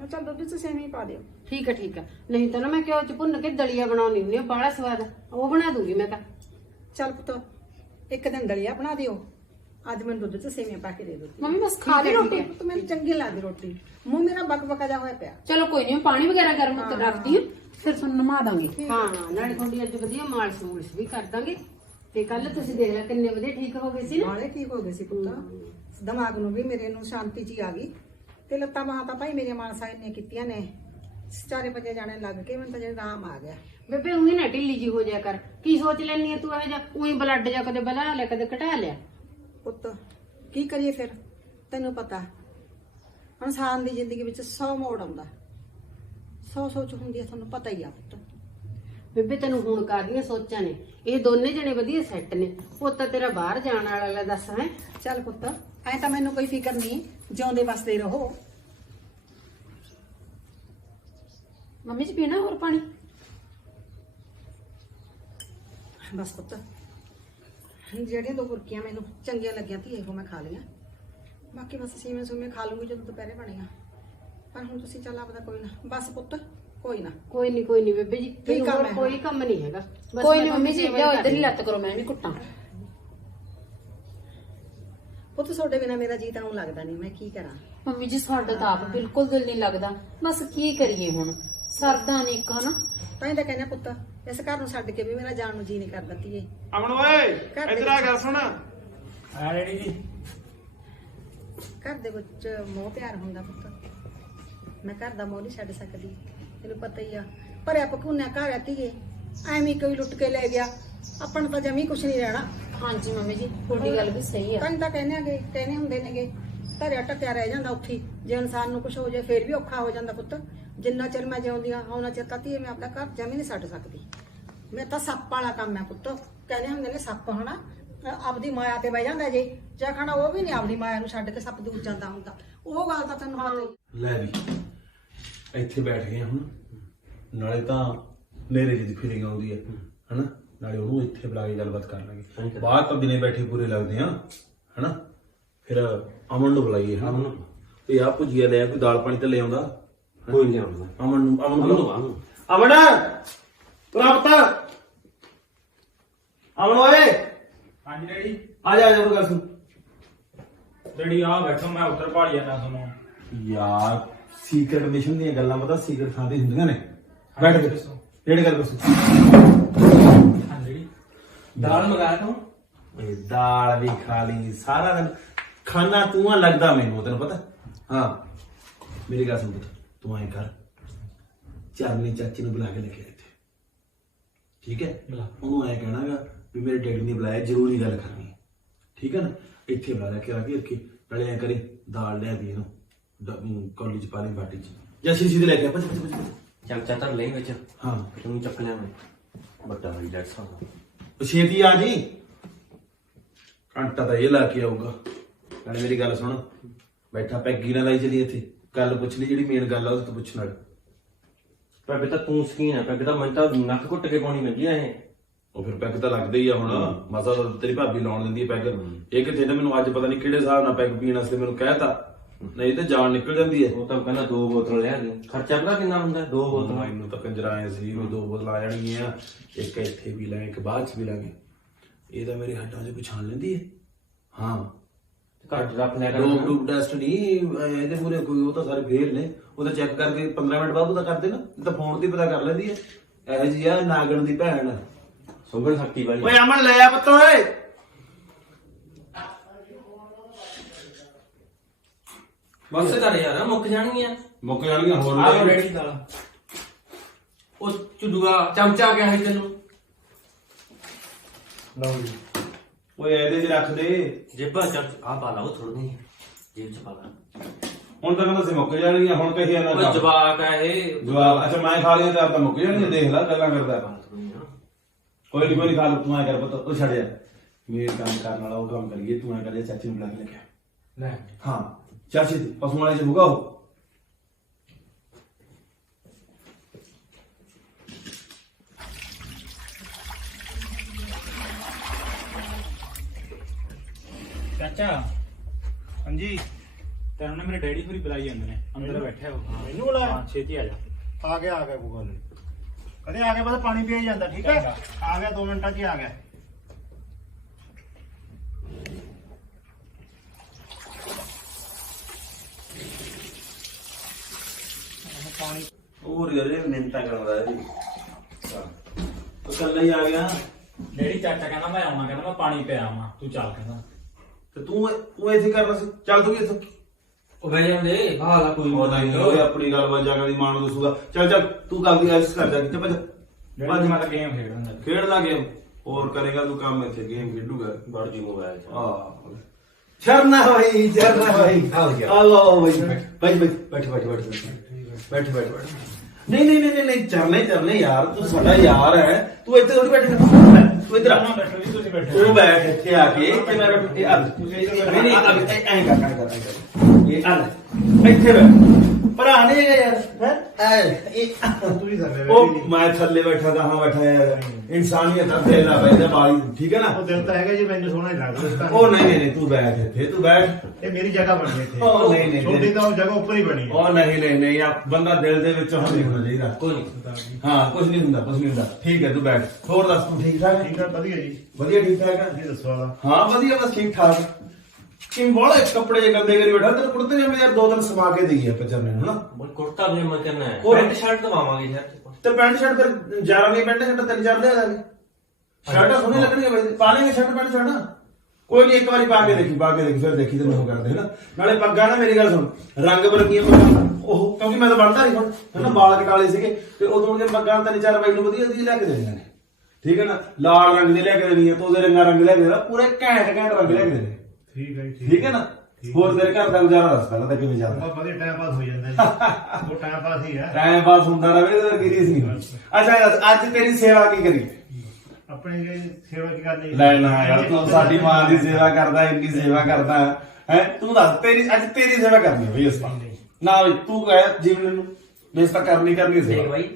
ਮੈਂ ਚੱਲ ਦੁੱਧ ਚ ਸੇਵੀਂ ਪਾ ਦਿਓ। ਠੀਕ ਹੈ ਠੀਕ ਹੈ ਨਹੀਂ ਤਾਂ ਨਾ ਮੈਂ ਘਿਓ 'ਚ ਭੁੰਨ ਕੇ ਦਲੀਆ ਬਣਾਉਣੀ ਹੁੰਦੀ ਆ ਬੜਾ ਸਵਾਦ ਆ। ਉਹ ਬਣਾ ਦੂੰਗੀ ਮੈਂ ਤਾਂ। ਚੱਲ ਪੁੱਤ ਇੱਕ ਦਿਨ ਦਲੀਆ ਬਣਾ ਦਿਓ। ਅੱਜ ਮੈਨੂੰ ਦੁੱਧ ਚ ਸੇਵੀਆਂ ਪਾ ਕੇ ਦੇ ਦਿਓ। ਮੰਮੀ ਬਸ ਖਾ ਲਈ ਰੋਟੀ। ਪੁੱਤ ਮੈਨੂੰ ਚੰਗੀ ਲੱਗਦੀ ਰੋਟੀ। ਮੂੰਹ ਮੇਰਾ ਬਕ ਬਕਾ ਜਾ ਹੋਇਆ ਪਿਆ। ਚਲੋ ਕੋਈ ਨਹੀਂ ਪਾਣੀ ਵਗੈਰਾ ਗਰਮ ਕਰ ਰੱਖਦੀ ਹਾਂ। ਫਿਰ ਤੁਹਾਨੂੰ ਨਮਾ ਦਾਂਗੇ। ਹਾਂ ਹਾਂ ਨਾਲੇ ਤੁਹਾਡੀ ਅੱਜ ਵਧੀਆ ਮਾਲਸ਼ ਮੂਲਸ਼ ਵੀ ਕਰ ਦਾਂਗੇ। ਤੇ ਕੱਲ ਤੁਸੀਂ ਦੇਖ ਲਿਆ ਕਿੰਨੇ ਵਧੀਆ ਠੀਕ ਹੋ ਗਏ ਸੀ ਨਾ। ਨਾਲੇ ਠੀਕ ਹੋ ਗਏ ਸੀ ਪੁੱਤ। ਦਿਮਾਗ ਨੂੰ ਵੀ ਮੇਰੇ ਨੂੰ ਸ਼ਾਂਤੀ ਜੀ ਆ ਗਈ। ਤੇ ਲੱਤਾਂ ਬਾਹਾਂ ਤਾਂ ਭਾਈ ਮੇਰੀਆਂ ਮਾਨਸਾ ਨੇ ਕੀਤੀਆਂ ਨੇ। ਚਾਰੇ ਪੰਜੇ ਜਾਣੇ ਲੱਗ ਕੇ ਮੈਨੂੰ ਤਾਂ ਜਿਹੜਾ ਆਰਾਮ ਆ ਗਿਆ। ਬੇਬੇ ਉਹੀ ਨਾ ਢਿੱਲੀ ਜੀ ਹੋ ਜਾਇਆ ਕਰ। ਕੀ ਸੋਚ ਲੈਣੀ ਹੈ ਤੂੰ ਇਹ ਜਾ ਉਹੀ ਬਲੱਡ ਜਾ ਕਦੇ ਬਲਾ ਲਿਆ ਕਦੇ ਘਟਾ ਲਿਆ। ਪੁੱਤ ਕੀ ਕਰੀਏ ਫਿਰ? ਤੈਨੂੰ ਪਤਾ ਇਨਸਾਨ ਦੀ ਜ਼ਿੰਦਗੀ ਵਿੱਚ 100 ਮੋੜ ਆਉਂਦਾ। 100 ਸੋਚ ਹੁੰਦੀ ਹੈ ਤੁਹਾਨੂੰ ਪਤਾ ਹੀ ਆ ਪੁੱਤ। ਬੇਬੇ ਤੈਨੂੰ ਹੁਣ ਕਾਹਦੀਆਂ ਸੋਚਾਂ ਨੇ? ਇਹ ਦੋਨੇ ਜਣੇ ਵਧੀਆ ਸੈੱਟ ਨੇ। ਉਹ ਤਾਂ ਤੇਰਾ ਬਾਹਰ ਜਾਣ ਵਾਲਾ ਲੈ ਦੱਸ ਹੈ? ਚੱਲ ਪੁੱਤ ਐ ਤਾਂ ਮੈਨੂੰ ਕੋਈ ਫਿਕਰ ਨਹੀਂ ਜਿਉਂਦੇ ਵਸਦੇ ਰਹੋ। ਮੰਮੀ ਜੀ ਪੀਣਾ ਹੋਰ ਪਾਣੀ? ਬਸ ਪੁੱਤ। ਜਿਹੜੀਆਂ ਦੋ ਬੁਰਕੀਆਂ ਮੈਨੂੰ ਚੰਗੀਆਂ ਲੱਗੀਆਂ ਧੀਏ ਕੋ ਮੈਂ ਖਾ ਲਈਆਂ। ਬਾਕੀ ਬਸ ਸੀਵੇਂ ਸੂਵੇਂ ਖਾ ਲੂੰਗੀ ਜਦੋਂ ਦੁਪਹਿਰੇ ਬਣੇਗਾ ਪਰ ਹੁਣ ਤੁਸੀਂ ਚੱਲ ਆਪਦਾ ਕੋਈ ਨਾ। ਬਸ ਪੁੱਤ ਕੋਈ ਨਾ। ਕੋਈ ਨਹੀਂ ਕੋਈ ਨਹੀਂ ਬੇਬੇ ਜੀ ਕੀ ਕੰਮ ਹੈ? ਕੋਈ ਕੰਮ ਨਹੀਂ ਹੈਗਾ। ਬਸ ਕੋਈ ਮੈਂ ਨਹੀਂ ਮੰਮੀ ਜੀ ਸੇਵਾ ਹੀ ਲਿਓ ਇੱਧਰ ਹੀ। ਲੱਤ ਕਰੋ ਮੈਂ ਵੀ ਕੁੱਟਾਂ। ਪੁੱਤ ਤੁਹਾਡੇ ਬਿਨਾ ਮੇਰਾ ਜੀ ਤਾਂ ਨੂੰ ਲੱਗਦਾ ਨਹੀਂ ਮੈਂ ਕੀ ਕਰਾਂ? ਮੰਮੀ ਜੀ ਸਾਡਾ ਤਾਂ ਆਪ ਬਿਲਕੁਲ ਦਿਲ ਨਹੀਂ ਲੱਗਦਾ। ਬਸ ਕੀ ਕਰੀਏ ਹੁਣ? ਸਰਦਾ ਨਹੀਂ ਇੱਕ ਹਨਾ? ਤਾਂ ਹੀ ਤਾਂ ਕਹਿੰਦੇ ਪੁੱਤ ਇਸ ਘਰ ਨੂੰ ਛੱਡ ਕੇ ਵੀ ਮੇਰਾ ਜਾਣ ਨੂੰ ਜੀ ਨਹੀਂ ਕਰਦਾ ਧੀਏ। ਅਮਨ ਓਏ ਘਰ ਦੇ ਇੱਧਰ ਆ ਗੱਲ ਸੁਣ। ਆ ਰੈਡੀ ਜੀ। ਘਰ ਦੇ ਵਿੱਚ ਮੋਹ ਪਿਆਰ ਹੁੰਦਾ ਪੁੱਤ। ਮੈਂ ਘਰ ਦਾ ਮੋਹ ਨਹੀਂ ਛੱਡ ਸਕਦੀ ਤੈਨੂੰ ਪਤਾ ਹੀ ਆ। ਭਰਿਆ ਪਕੂਨਿਆ ਘਰ ਆ ਧੀਏ ਐਵੇਂ ਕੋਈ ਲੁੱਟ ਕੇ ਲੈ ਗਿਆ? ਆਪਾਂ ਨੂੰ ਤਾਂ ਜਮੀ ਕੁਛ ਨਹੀਂ ਰਹਿਣਾ। ਹਾਂਜੀ ਮੰਮੀ ਜੀ ਤੁਹਾਡੀ ਗੱਲ ਵੀ ਸਹੀ ਆ। ਤਾਂ ਤਾਂ ਕਹਿੰਦੇ ਆਗੇ ਕਹਿੰਦੇ ਹੁੰਦੇ ਨੇਗੇ ਧਰਿਆ ਟੱਕਿਆ ਰਹਿ ਜਾਂਦਾ ਉੱਥੇ। ਜੇ ਇਨਸਾਨ ਨੂੰ ਕੁਝ ਹੋ ਜਾਏ ਫੇਰ ਵੀ ਔਖਾ ਹੋ ਜਾਂਦਾ ਪੁੱਤ। ਜਿੰਨਾ ਚਿਰ ਮੈਂ ਜਿਉਂਦੀ ਆ ਉਹਨਾਂ ਚਿਰ ਤਾਂ ਧੀਏ ਮੈਂ ਆਪਣਾ ਘਰ ਜਮੀ ਨਹੀਂ ਛੱਡ ਸਕਦੀ। ਮੈਂ ਤਾਂ ਸੱਪ ਵਾਲਾ ਕੰਮ ਹੈ ਪੁੱਤ। ਕਹਿੰਦੇ ਹੁੰਦੇ ਨੇ ਸੱਪ ਹਨਾ ਅਹ ਆਪਦੀ ਮਾਇਆ ਤੇ ਬਹਿ ਜਾਂਦਾ ਜੇ। ਜਾਂ ਖਾਣਾ ਉਹ ਵੀ ਨਹੀਂ ਆਪਦੀ ਮਾਇਆ ਨੂੰ ਛੱਡ ਕੇ ਸੱਪ ਦੂਰ ਜਾਂਦਾ ਹੁੰਦਾ। ਉਹ ਗੱਲ ਤਾਂ ਤੈਨੂੰ ਪਤਾ ਹੀ। ਲੈ ਵੀ ਇੱਥੇ ਬੈਠ ਗਏ ਹੁਣ। ਨਾਲੇ ਤਾਂ ਨੇਰੇ ਜਿਹੀ ਫੀਲਿੰਗ ਆਉਂਦੀ ਹੈ ਹਨਾ? ਨਾਲੇ ਉਹਨੂੰ ਇੱਥੇ ਬੁਲਾ ਕੇ ਗੱਲਬਾਤ ਕਰ ਲਾਂਗੇ। ਬਾਹਰ ਤਾਂ ਦਿਨੇ ਬੈਠੇ ਪੂਰੇ ਲੱਗਦੇ ਆ ਹਨਾ? ਫਿਰ ਅਮਨ ਨੂੰ ਬੁਲਾਈਏ ਹਨਾ? ਅਮਨ ਨੂੰ। ਤੇ ਆ ਭੁਜੀਆ ਲੈ ਆ, ਕੋਈ ਦਾਲ ਪਾਣੀ ਤੇ ਲੈ ਆਉਂਦਾ? ਕੋਈ ਨਹੀਂ ਆਉਂਦਾ ਅਮਨ ਨੂੰ ਅਮਨ ਅਮਨ ਨੂੰ। ਅਮਨ! ਪ੍ਰਾਪਤ! ਅਮਨ ਓਏ! ਹਾਂਜੀ ਡੈਡੀ। ਆ ਜਾ ਆ ਜਾ ਗੱਲ ਸੁਣ। ਡੈਡੀ ਆ ਬੈਠੋ ਮੈਂ ਉੱਤਰ ਪਹਾੜੀ ਜਾਣਾ ਤੁਹਾਨੂੰ। ਯਾਰ ਸੀਕ੍ਰੇਟ ਮਿਸ਼ਨ ਦੀਆਂ ਗੱਲਾਂ ਪਤਾ ਸੀਕ੍ਰੇਟ ਥਾਂ ਤੇ ਹੁੰਦੀਆਂ ਨੇ। ਬੈਠ ਕੇ। ਦੱਸੋ। ਜਿਹੜੀ ਗੱਲ ਦੱਸੋ। ਹਾਂਜੀ ਡੈਡੀ। ਦਾਲ ਮੰਗਾਇਆ ਤੂੰ? ਓਏ ਦਾਲ ਵੀ ਖਾ ਲਈ ਸਾਰਾ ਦਿਨ। ਖਾਣਾ ਤੂੰ ਆ ਲੱਗਦਾ ਮੈਨੂੰ ਤੈਨੂੰ ਪਤਾ? ਹਾਂ। ਮੇਰੀ ਗੱਲ ਸੁਣ ਪੁੱਤ ਤੂੰ ਐਂ ਕਰ। ਚਰਨੀ ਚਾਚੀ ਨੂੰ ਬੁਲਾ ਕੇ ਲੈ ਕੇ ਆ ਇੱਥੇ। ਠੀਕ ਹੈ? ਬੁਲਾ। ਉਹਨੂੰ ਐਂ ਕਹਿਣਾਗਾ ਵੀ ਮੇਰੇ ਡੈਡੀ ਨੇ ਬੁਲਾਇਆ ਜ਼ਰੂਰੀ ਗੱਲ ਕਰਨੀ ਹੈ। ਠੀਕ ਹੈ ਨਾ? ਇੱਥੇ ਬੁਲਾ ਲੈ ਕੇ ਆ ਕੇ ਰੱਖੀ ਨਾਲੇ ਐਂ ਕਰੀ ਦਾਲ ਲਿਆ ਦੀ ਇਹਨੂੰ ਕਾਲਜ ਪਾ ਲਈ ਬਾਟੀ ਚ। ਜਾਂ ਸ਼ੀਸ਼ੀ ਦੇ ਲੈ ਕੇ ਭੱਜ ਭੱਜ ਭੱਜ। ਚਮਚਾ ਧਰ ਲਈ ਵਿੱਚ। ਹਾਂ। ਤੈਨੂੰ ਚੱਕ ਲਿਆ ਮੈਂ। ਵੱਡਾ ਹੋਈ ਡੈਡ ਸਾਹਿਬ ਛੇਤੀ ਆ ਜੀ। ਘੰਟਾ ਤਾਂ ਇਹ ਲਾ ਕੇ ਆਊਗਾ। ਨਾਲੇ ਮੇਰੀ ਗੱਲ ਸੁਣ। ਬੈਠਾ ਪੈਗੀ ਨਾ ਲਾਈ ਚਲੀ ਇੱਥੇ। ਗੱਲ ਪੁੱਛ ਲਈ ਜਿਹੜੀ ਮੇਨ ਗੱਲ ਆ ਉਹ ਤੋਂ ਪੁੱਛਣ ਵਾਲੀ। ਪਰ ਬੇਟਾ ਤੂੰ ਸਕੀਨ ਹੈ ਪਰ ਬੇਟਾ ਮੈਂ ਤਾਂ ਨੱਕ ਘੁੱਟ ਕੇ ਪਾਉਣੀ ਪੈਂਦੀ ਆ ਇਹ। ਉਹ ਫਿਰ ਪੈਗ ਤਾਂ ਲੱਗਦਾ ਹੀ ਆ ਹੁਣ। ਮਸਾ ਤਾਂ ਤੇਰੀ ਭਾਬੀ ਲਾਉਣ ਦਿੰਦੀ ਹੈ ਪੈਗ। ਇਹ ਕਿਤੇ ਨਾ ਮੈਨੂੰ ਅੱਜ ਪਤਾ ਨਹੀਂ ਕਿਹੜੇ ਹਿਸਾਬ ਨਾਲ ਪੈਗ ਪੀਣ ਵਾਸਤੇ ਮੈਨੂੰ ਕਹਿਤਾ। ਨਹੀਂ ਤਾਂ ਜਾਨ ਨਿਕਲ ਜਾਂਦੀ ਹੈ। ਉਹ ਤਾਂ ਕਹਿੰਦਾ ਦੋ ਬੋਤਲ ਲਿਆ ਦੇ। ਖਰਚਾ ਪਤਾ ਕਿੰਨਾ ਹੁੰਦਾ? ਦੋ ਬੋਤਲਾਂ। ਮੈਨੂੰ ਤਾਂ ਕੰਜਰਾ ਆਏ ਸੀ ਵੀ ਦੋ ਬੋਤਲਾਂ ਆ ਜਾਣਗੀਆਂ। ਇੱਕ ਇੱਥੇ ਵੀ ਲਾਂਗੇ ਇੱਕ ਬਾਅਦ ਚ ਵੀ ਲਾਂਗੇ ਇਹ ਤਾਂ ਮੇਰੇ ਹੱਡਾਂ 'ਚ ਪਛਾਣ ਲੈਂਦੀ ਹੈ। ਹਾਂ। ਘੱਟ ਰੱਖ ਲਿਆ ਕਰ। ਲੋਕ ਗਰੁੱਪ ਟੈਸਟ ਨਹੀਂ ਇਹਦੇ ਪੂਰੇ ਕੋਈ ਉਹ ਤਾਂ ਸਾਰੇ ਫੇਲ ਨੇ। ਉਹ ਤਾਂ ਚੈੱਕ ਕਰਕੇ 15 ਮਿੰਟ ਬਾਅਦ ਉਹਦਾ ਕਰਦੇ ਨਾ ਤਾਂ ਫੋਨ ਤੇ ਪਤਾ ਕਰ ਲੈਂਦੀ ਹੈ। ਇਹੋ ਜੀ ਆ ਨਾਗਣ ਦੀ ਭੈਣ। ਸੁੰਗੜ ਸ਼ਕਤੀ ਵਾਲੀ। ਓਏ ਅਮਨ ਲੈ ਆ ਪੁੱਤ ਓਏ। ਬਸ ਕਰ ਯਾਰ ਮੁੱਕ ਜਾਣਗੀਆਂ। ਮੁੱਕ ਜਾਣਗੀਆਂ ਹੋਰ ਆ ਰੈਡੀ ਦਾਲ ਉਹ ਚੁੱਡੂਆ ਚਮਚਾ ਗਿਆ ਹੈ ਤੈਨੂੰ? ਲਓ ਜੀ। ਓਏ ਇਹਦੇ 'ਚ ਰੱਖ ਦੇ। ਜੇਬਾ ਚਮਚ ਆ ਪਾ ਲਾ ਉਹ ਥੋੜੀ ਜੇਬ ਚ ਪਾ ਲਾ। ਹੁਣ ਤਾਂ ਕਹਿੰਦਾ ਸੀ ਮੁੱਕ ਜਾਣਗੀਆਂ ਹੁਣ ਕਹੀ ਜਾਂਦਾ ਉਹ ਜਵਾਕ ਆ ਇਹ। ਜਵਾਬ ਅੱਛਾ ਮੈਂ ਖਾ ਲਿਆ ਤਾਂ ਤਾਂ ਮੁੱਕ ਜਾਣਗੀਆਂ ਦੇਖ ਲੈ ਗੱਲਾਂ ਕਰਦਾ। ਕੋਈ ਨਹੀਂ ਕੋਈ ਨਹੀਂ ਲਓ, ਤੂੰ ਐ ਕਰ ਪੁੱਤ ਉਹ ਛੱਡ ਜਾ। ਮੇਰੇ ਕੰਮ ਕਰਨ ਵਾਲਾ ਉਹ ਕੰਮ ਕਰੀਏ ਤੂੰ ਐ ਕਰੇ ਚਾਚੀ ਨੂੰ ਬੁਲਾ ਕੇ ਲੈ ਕੇ ਆ। ਲੈ। ਹਾਂ ਚਾਚੀ ਪਸ਼ੂ ਵਾਲੇ ਚ ਹੋਗਾ ਉਹ ਚਾਚਾ ਹਾਂਜੀ ਤੈਨੂੰ ਨਾ ਮੇਰੇ ਡੈਡੀ ਹੋਰੀ ਬੁਲਾਈ ਜਾਂਦੇ ਨੇ ਅੰਦਰ ਬੈਠੇ ਹੋ ਮੈਨੂੰ ਬੁਲਾਇਆ? ਹਾਂ ਛੇਤੀ ਆ ਜਾ। ਆ ਗਿਆ ਆ ਗਿਆ ਕੋਈ ਗੱਲ ਨਹੀਂ ਕਦੇ ਆ ਗਿਆ ਬਸ ਪਾਣੀ ਪੀ ਜਾਂਦਾ ਠੀਕ ਹੈ। ਆ ਗਿਆ 2 ਮਿੰਟਾਂ 'ਚ ਹੀ ਆ ਗਿਆ। ਪਾਣੀ ਹੋਰ ਯਾਰੇ ਮਿੰਟਾਂ ਕਰਾਉਂਦਾ ਇਹ ਉਹ ਕੱਲਾ ਹੀ ਆ ਗਿਆ। ਡੈਡੀ ਚਾਚਾ ਕਹਿੰਦਾ ਮੈਂ ਆਉਣਾ ਕਹਿੰਦਾ ਮੈਂ ਪਾਣੀ ਪਿਆ ਆਵਾਂ। ਤੂੰ ਚੱਲ ਕਹਿੰਦਾ। ਤੇ ਤੂੰ ਤੂੰ ਇੱਥੇ ਕਰਨਾ ਸੀ। ਚੱਲ ਤੂੰ ਵੀ ਇੱਥੋਂ ਉਹ ਬਹਿ ਜਾਂਦੇ ਹਾਲਾ ਕੋਈ ਹੋਰ ਨਹੀਂ ਓਏ ਆਪਣੀ ਗੱਲਬਾਤ ਜਾ ਕਰੀ ਮਾਣ ਦੱਸੂਗਾ ਚੱਲ ਚੱਲ ਤੂੰ ਗੱਲ ਦੀ ਐਸ ਕਰ ਜਾ ਕਿੱਥੇ ਭੱਜ। ਭੱਜ। ਮੈਂ ਤਾਂ ਗੇਮ ਖੇਡਦਾ ਖੇਡ ਲਾ ਗੇਮ ਹੋਰ ਕਰੇਗਾ ਤੂੰ ਕੰਮ ਇੱਥੇ ਗੇਮ ਖੇਡੂਗਾ ਵੜ ਜੀ ਮੋਬਾਈਲ ਚ। ਹਾਂ ਸ਼ਰਨਾ ਹੋਈ ਸ਼ਰਨਾ ਹੋਈ ਆ ਗਿਆ। ਆ ਲੋ ਬਈ। ਬਈ ਬਈ ਬੈਠ ਬੈਠ ਬੈਠ ਬੈਠ। ਬੈਠ ਬੈਠ ਨਹੀਂ ਨਹੀਂ ਨਹੀਂ ਨਹੀਂ ਚਰਨੇ ਚਰਨੇ ਯਾਰ ਤੂੰ ਸਾਡਾ ਯਾਰ ਹੈ। ਤੂੰ ਇੱਥੇ ਥੋੜੀ ਬੈਠਣਾ ਤੂੰ ਇੱਧਰ ਆ। ਬੈਠੋ ਤੂੰ ਬੈਠ ਇੱਥੇ ਆ ਕੇ। ਤੇ ਮੈਂ ਬੈਠ ਕੇ ਆ ਤੁਸੀਂ ਇੱਧਰ ਨਹੀਂ ਨਹੀਂ ਐਂ ਕਰ ਕਰ ਕਰ। ਇਹ ਆ ਲੈ ਇੱਥੇ ਬੈਠ ਭਰਾ ਨਹੀਂ ਹੈਗਾ ਯਾਰ ਹੈ? ਇਹ ਤੂੰ ਹੀ ਥੱਲੇ ਉਹ ਬੈਠੀ ਮੈਂ ਥੱਲੇ ਬੈਠਾ ਕਹਾਂ ਬੈਠਾ ਯਾਰ। ਇਨਸਾਨੀਅਤ ਦਾ ਦਿਲ ਆ ਬੈਠਾ ਬਾਈ ਠੀਕ ਹੈ ਨਾ? ਉਹ ਦਿਲ ਤਾਂ ਹੈਗਾ ਜੀ ਮੈਨੂੰ ਸੋਹਣਾ ਹੀ ਲੱਗਦਾ ਇਸ ਉਹ ਨਹੀਂ ਨਹੀਂ ਨਹੀਂ ਤੂੰ ਬੈਠ ਇੱਥੇ ਤੂੰ ਬੈਠ। ਇਹ ਮੇਰੀ ਜਗ੍ਹਾ ਬਣੀ ਇੱਥੇ। ਉਹ ਨਹੀਂ, ਨਹੀਂ, ਛੋਟੀ ਨਹੀਂ। ਤਾਂ ਉਹ ਜਗ੍ਹਾ ਉੱਪਰ ਹੀ ਬਣੀ। ਹੈ ਉਹ ਨਹੀਂ ਨਹੀਂ ਨਹੀਂ ਆ ਬੰਦਾ ਦਿਲ ਦੇ ਵਿੱਚੋਂ ਹੰਦੀ ਹੋਣਾ ਚਾਹੀਦਾ। ਕੋਈ ਨਹੀਂ। ਹਾਂ ਕੁਝ ਨਹੀਂ ਹੁੰਦਾ ਕੁਝ ਨਹੀਂ ਹੁੰਦਾ। ਠੀਕ ਹੈ ਤੂੰ ਬੈਠ। ਹੋਰ ਦੱਸ ਤੂੰ ਠੀਕ ਠਾਕ? ਹੈ ਠੀਕ ਹੈ ਵਧੀਆ ਜੀ। ਵਧੀਆ ਠੀਕ ਠਾਕ ਹੈ ਜੀ ਦੱਸੋ ਵਾਲਾ ਹਾਂ ਵਧੀਆ ਬਸ ਠੀਕ ਠਾਕ। ਕਿੰ ਬੋਲੇ ਕੱਪੜੇ ਜੇ ਗੰਦੇ ਕਰੀ ਬੈਠਾ ਤੇ ਕੁੜਤੇ ਜਿਵੇਂ ਯਾਰ ਦੋ ਦਿਨ ਸਮਾ ਕੇ ਦੇਈ ਆ ਪਚਰਨੇ ਨੂੰ ਹਨਾ? ਬੋਲ ਕੁੜਤਾ ਵੀ ਮੈਂ ਕਰਨਾ ਹੈ। ਪੈਂਟ ਸ਼ਰਟ ਦਵਾਵਾਂਗੇ ਯਾਰ ਤੇ ਪੈਂਟ ਸ਼ਰਟ ਫਿਰ ਜਾਰਾਂ ਦੀ ਪੈਂਟ ਸ਼ਰਟ ਤਿੰਨ ਚਾਰ ਲੈ ਦਾਂਗੇ। ਸ਼ਰਟਾਂ ਸੋਹਣੀਆਂ ਲੱਗਣਗੀਆਂ ਬਈ। ਪਾ ਲੈਂਗੇ ਸ਼ਰਟ ਪੈਂਟ ਸ਼ਰਟ? ਕੋਈ ਨਹੀਂ ਇੱਕ ਵਾਰੀ ਪਾ ਕੇ ਦੇਖੀ ਪਾ ਕੇ ਦੇਖੀ ਫਿਰ ਦੇਖੀ ਤੈਨੂੰ ਉਹ ਕਰਦੇ ਹਨਾ? ਨਾਲੇ ਪੱਗਾਂ ਨਾ ਮੇਰੀ ਗੱਲ ਸੁਣ ਰੰਗ ਬਰੰਗੀਆਂ ਪੱਗਾਂ ਉਹ ਕਿਉਂਕਿ ਮੈਂ ਤਾਂ ਬਣਦਾ ਨਹੀਂ ਹੁਣ ਹਨਾ? ਵਾਲ ਕਟਾਲੇ ਸੀਗੇ ਤੇ ਉਦੋਂ ਦੇ ਪੱਗਾਂ ਤਿੰਨ ਚਾਰ ਬਾਈ ਨੂੰ ਵਧੀਆ ਵਧੀਆ ਲੈ ਕੇ ਦੇਣੀਆਂ ਨੇ। ਠੀਕ ਹੈ ਨਾ? ਲਾਲ ਰੰਗ ਦੇ ਲੈ ਕੇ ਦੇਣੀ ਹੈ ਤੋਦੇ ਰੰਗਾ ਰੰਗ ਲੈ ਕੇ ਦੇਣਾ ਪੂਰੇ ਘੈਂਟ ਘੈਂਟ ਰੰਗ ਲੈ ਕੇ ਦੇਣੇ। ਠੀਕ ਹੈ ਜੀ ਠੀਕ ਹੈ ਨਾ? ਹੋਰ ਤੇਰੇ ਘਰ ਦਾ ਗੁਜ਼ਾਰਾ ਦੱਸ ਪਹਿਲਾਂ ਤਾਂ ਕਿਵੇਂ ਚੱਲਦਾ? ਬਹੁਤ ਵਧੀਆ ਟਾਈਮ ਪਾਸ ਹੋ ਜਾਂਦਾ ਜੀ। ਉਹ ਟਾਈਮ ਪਾਸ ਹੀ ਹੈ ਟਾਈਮ ਪਾਸ ਹੁੰਦਾ ਰਹੇ ਤੇ ਕੀ ਰੀਸ ਨਹੀਂ ਅੱਛਾ ਅੱਜ ਤੇਰੀ ਸੇਵਾ ਕੀ ਕਰੀ? ਆਪਣੀ ਜੀ ਸੇਵਾ ਕੀ ਕਰਨੀ? ਲੈ ਨਾ ਯਾਰ ਤੂੰ ਸਾਡੀ ਮਾਂ ਦੀ ਸੇਵਾ ਕਰਦਾ ਇੰਨੀ ਸੇਵਾ ਕਰਦਾ। ਹੈ ਤੂੰ ਦੱਸ ਤੇਰੀ ਅੱਜ ਤੇਰੀ ਸੇਵਾ ਕਰਨੀ ਹੈ ਬਈ ਇਸ ਵਾਰ। ਨਾ ਬਈ ਤੂੰ ਕਹਿ ਜੀਵਨ ਨੂੰ ਬੇਸ ਤਾਂ ਕਰਨੀ ਕਰਨੀ ਦੇਖ ਸੇਵਾ ਬਾਈ